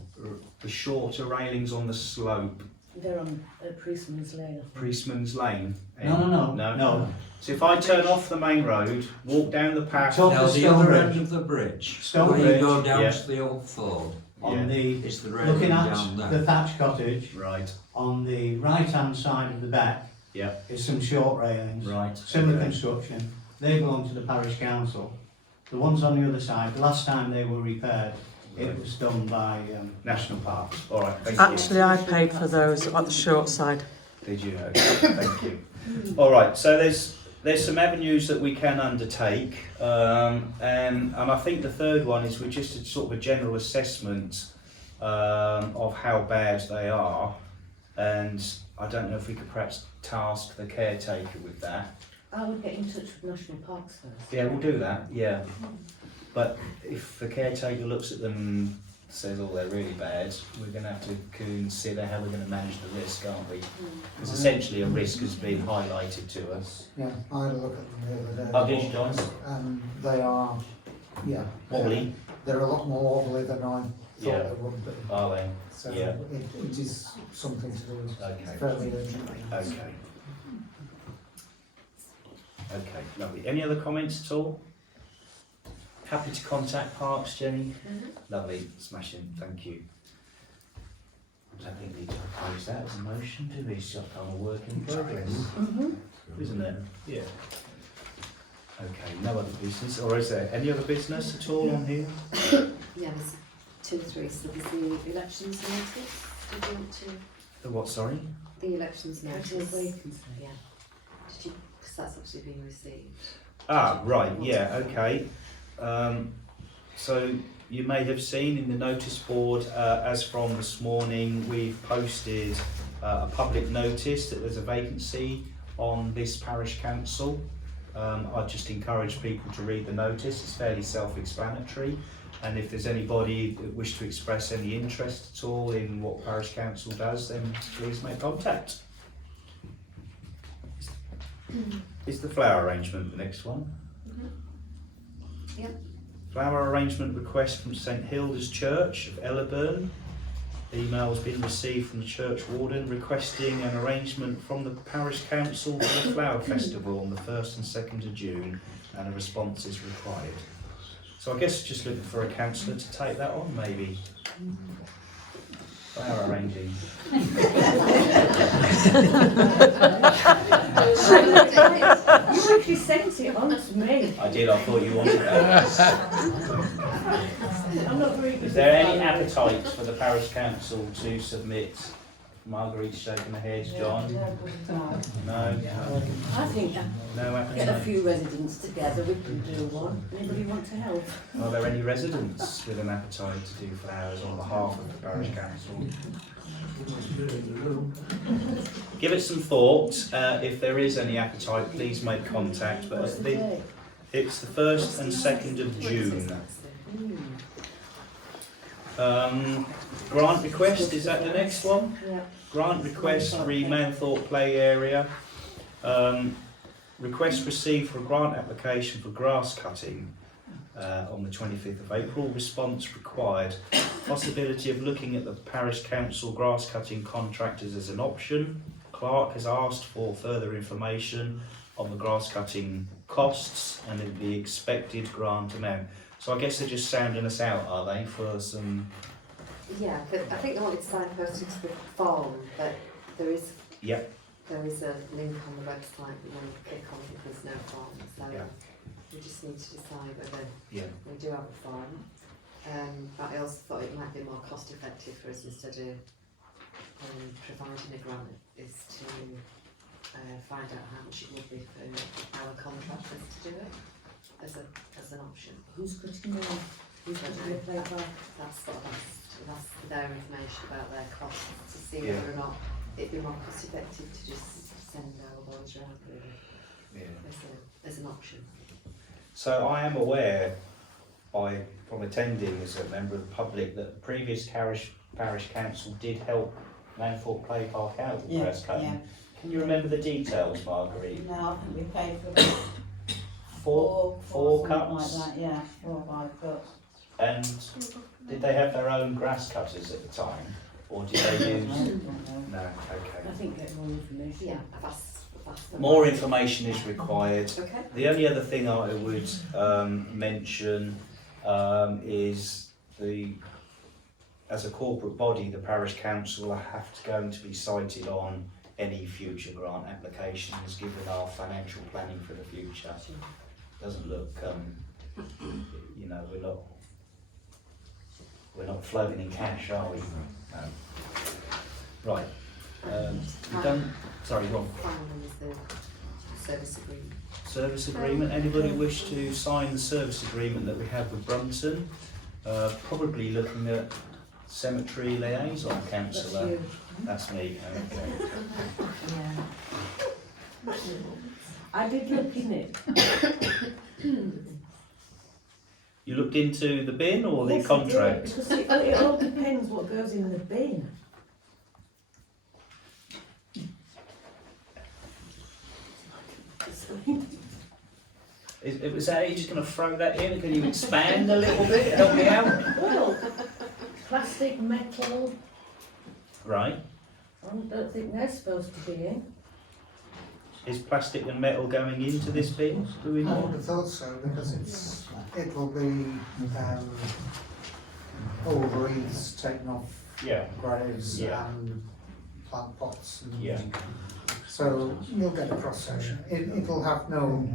the shorter railings on the slope, They're on Priestman's Lane. I think. Priestman's Lane. No. So if I turn off the main road, walk down the path, Top Now, of the Stone other Bridge. end of the bridge, Stone where Bridge, you go down yeah. to the old ford, On the, it's the railing looking down at there. the thatched cottage, right, on the right-hand side of the back yeah, is some short railings. right. Similar okay. construction, they belong to the parish council. The ones on the other side, the last time they were repaired, it was done by National Parks. All right, thank Actually, I paid for those at the short side. you. Did you? Okay, thank you. All right, so there's some avenues that we can undertake, and I think the third one is with just a sort of a general assessment of how bad they are. and I don't know if we could perhaps task the caretaker with that. I would get in touch with National Parks first. Yeah, we'll do that, yeah. But if the caretaker looks at them and says, oh, they're really bad, we're going to have to consider how we're going to manage the risk, aren't we? Because essentially a risk has been highlighted to us. Yeah, I had a look at them the other day. Oh, did you, John? And they are, yeah. Wobbly? They're a lot more wobbly than I thought Yeah. they would be. Are they? So Yeah. it is something to do. Okay. Fairly urgent. Okay. Okay, lovely. Any other comments at all? Happy to contact Parks, Jenny? Lovely, smashing, thank you. I don't think we need to propose that as a motion, do we? It's just kind of work in progress, isn't it? Yeah. Okay, no other business, or is there any other business at all on here? Yeah, there's 2 or 3. So there's the elections notice. Did you want to? The what, sorry? The elections notice. Vacancy. Yeah. Did you? Because that's obviously been received. Ah, right, yeah, okay. So you may have seen in the notice board, as from this morning, we've posted a public notice that there's a vacancy on this parish council. I'd just encourage people to read the notice, it's fairly self-explanatory, and if there's anybody that wish to express any interest at all in what parish council does, then please make contact. Is the flower arrangement the next one? Yep. Flower arrangement request from St Hilda's Church of Ellerburn. The email has been received from the church warden requesting an arrangement from the parish council for the flower festival on the 1st and 2nd of June, and a response is required. So I guess just looking for a councillor to take that on, maybe. Flower arranging. You actually sent it on to me. I did, I thought you wanted that. I'm not very good. Is there any appetite for the parish council to submit? Marguerite's shaking her head, John? No? I think No get a appetite? few residents together, we can do one. Anybody want to help? Are there any residents with an appetite to do flowers on behalf of the parish council? Give it some thought. If there is any appetite, please make contact. But What's the date? it's the 1st and 2nd of June. Grant request, is that the next one? Yeah. Grant request for Manthorpe Play Area. Request received for a grant application for grass cutting on the 25th of April. Response required. Possibility of looking at the parish council grass cutting contractors as an option. Clerk has asked for further information on the grass cutting costs and the expected grant amount. So I guess they're just sounding us out, are they, for some... Yeah, but I think they wanted signposted to the form, but there is Yep. there is a link on the website that when you click on it, there's no form. So Yeah. we just need to decide whether Yeah. we do have a form. But I also thought it might be more cost effective for us, instead of providing a grant, is to find out how much it would be for our contractors to do it as an option. Who's cutting down? Who's cutting the playground? That's their information about their costs, to see Yeah. whether or not it'd be more cost effective to just send our boys around really Yeah. as an option. So I am aware, from attending as a member of the public, that the previous parish council did help Manthorpe Play Park out with grass cutting. Can you remember the details, Marguerite? No, I think we paid for about Four something cuts? like that, yeah, 4 or 5 cuts. And did they have their own grass cutters at the time? Or did they use... No, I okay. think get more information. Yeah, that's More information is required. Okay. The only other thing I would mention is as a corporate body, the parish council are going to be cited on any future grant applications, given our financial planning for the future. Doesn't look, you know, we're not floating in cash, are we? No. Right. We've done. Sorry, go on. Final one is the service agreement. Service agreement. Anybody wish to sign the service agreement that we have with Brunton? Probably looking at Cemetery liaison councillor. you. That's me. Okay. Yeah. I did look in it. You looked into the bin or the Yes, I did, contract? because it all depends what goes in the bin. Was that you just going to throw that in? Can you expand a little bit? Help me out. Well, plastic, metal, Right. I don't think they're supposed to be in. Is plastic and metal going into this bin? Do we I would know? have thought so, because it will be, old wreaths taken off Yeah. graves Yeah. and plant pots and. Yeah. So you'll get a cross section. It'll have no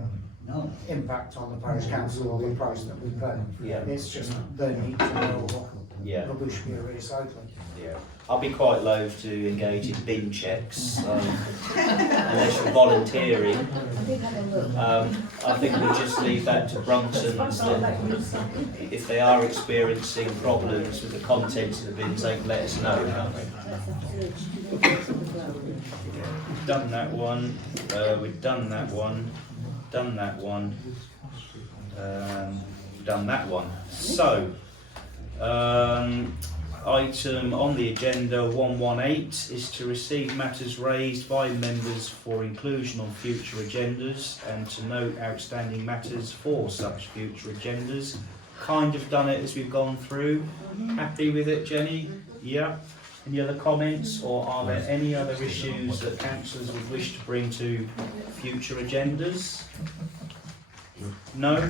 impact on the parish council or the price that we pay. Yeah. It's just they need to know what Yeah. rubbish we're recycling. Yeah. I'll be quite loath to engage in bin checks unless you're volunteering. I did have a look. I think we'll just leave that to Brunson's. Then. If they are experiencing problems with the contents of the bins, they can let us know, can't they? We've done that one. We've done that one. Done that one. Done that one. So, item on the agenda 118 is to receive matters raised by members for inclusion on future agendas and to note outstanding matters for such future agendas. Kind of done it as we've gone through. Happy with it, Jenny? Yeah. Any other comments, or are there any other issues that councillors would wish to bring to future agendas? No?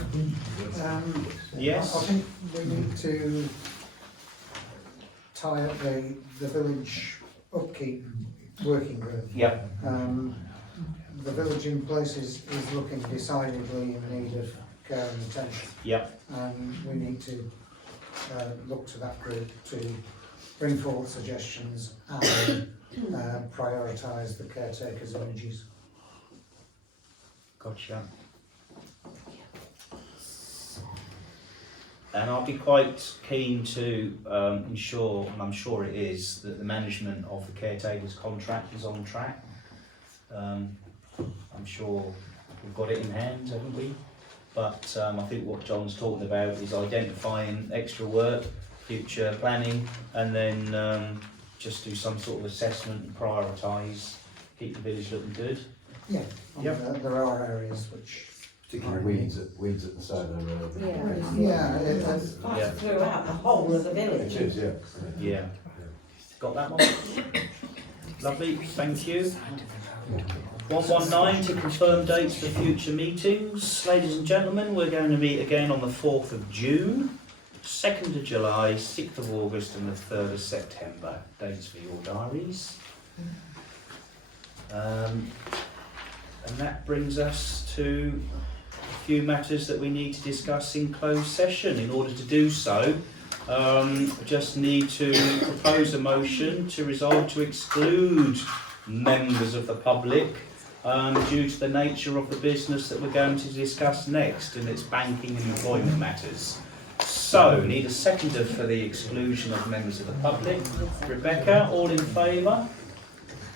Yes? I think we need to tie up the village upkeep working group. Yep. The village in places is looking decidedly in need of care and attention. Yep. And we need to look to that group to bring forward suggestions and prioritise the caretakers' energies. Gotcha. And I'll be quite keen to ensure, and I'm sure it is, that the management of the caretaker's contract is on track. I'm sure we've got it in hand, haven't we? But I think what John's talking about is identifying extra work, future planning, and then just do some sort of assessment and prioritise, keep the village looking good. Yeah, Yep. there are areas which. Particularly weeds at the side of the road. Yeah, That's throughout the whole of the village. It is, yeah. Yeah. Got that one? Lovely, thank you. 119 to confirm dates for future meetings. Ladies and gentlemen, we're going to meet again on the 4th of June, 2nd of July, 6th of August and the 3rd of September. Dates for your diaries. And that brings us to a few matters that we need to discuss in closed session. In order to do so, I just need to propose a motion to resolve to exclude members of the public due to the nature of the business that we're going to discuss next, and it's banking and employment matters. So, need a seconder for the exclusion of members of the public. Rebecca, all in favour?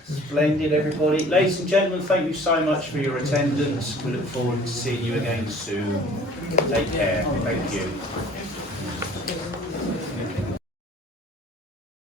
Splendid, everybody. Ladies and gentlemen, thank you so much for your attendance. We look forward to seeing you again soon. Take care. Thank you.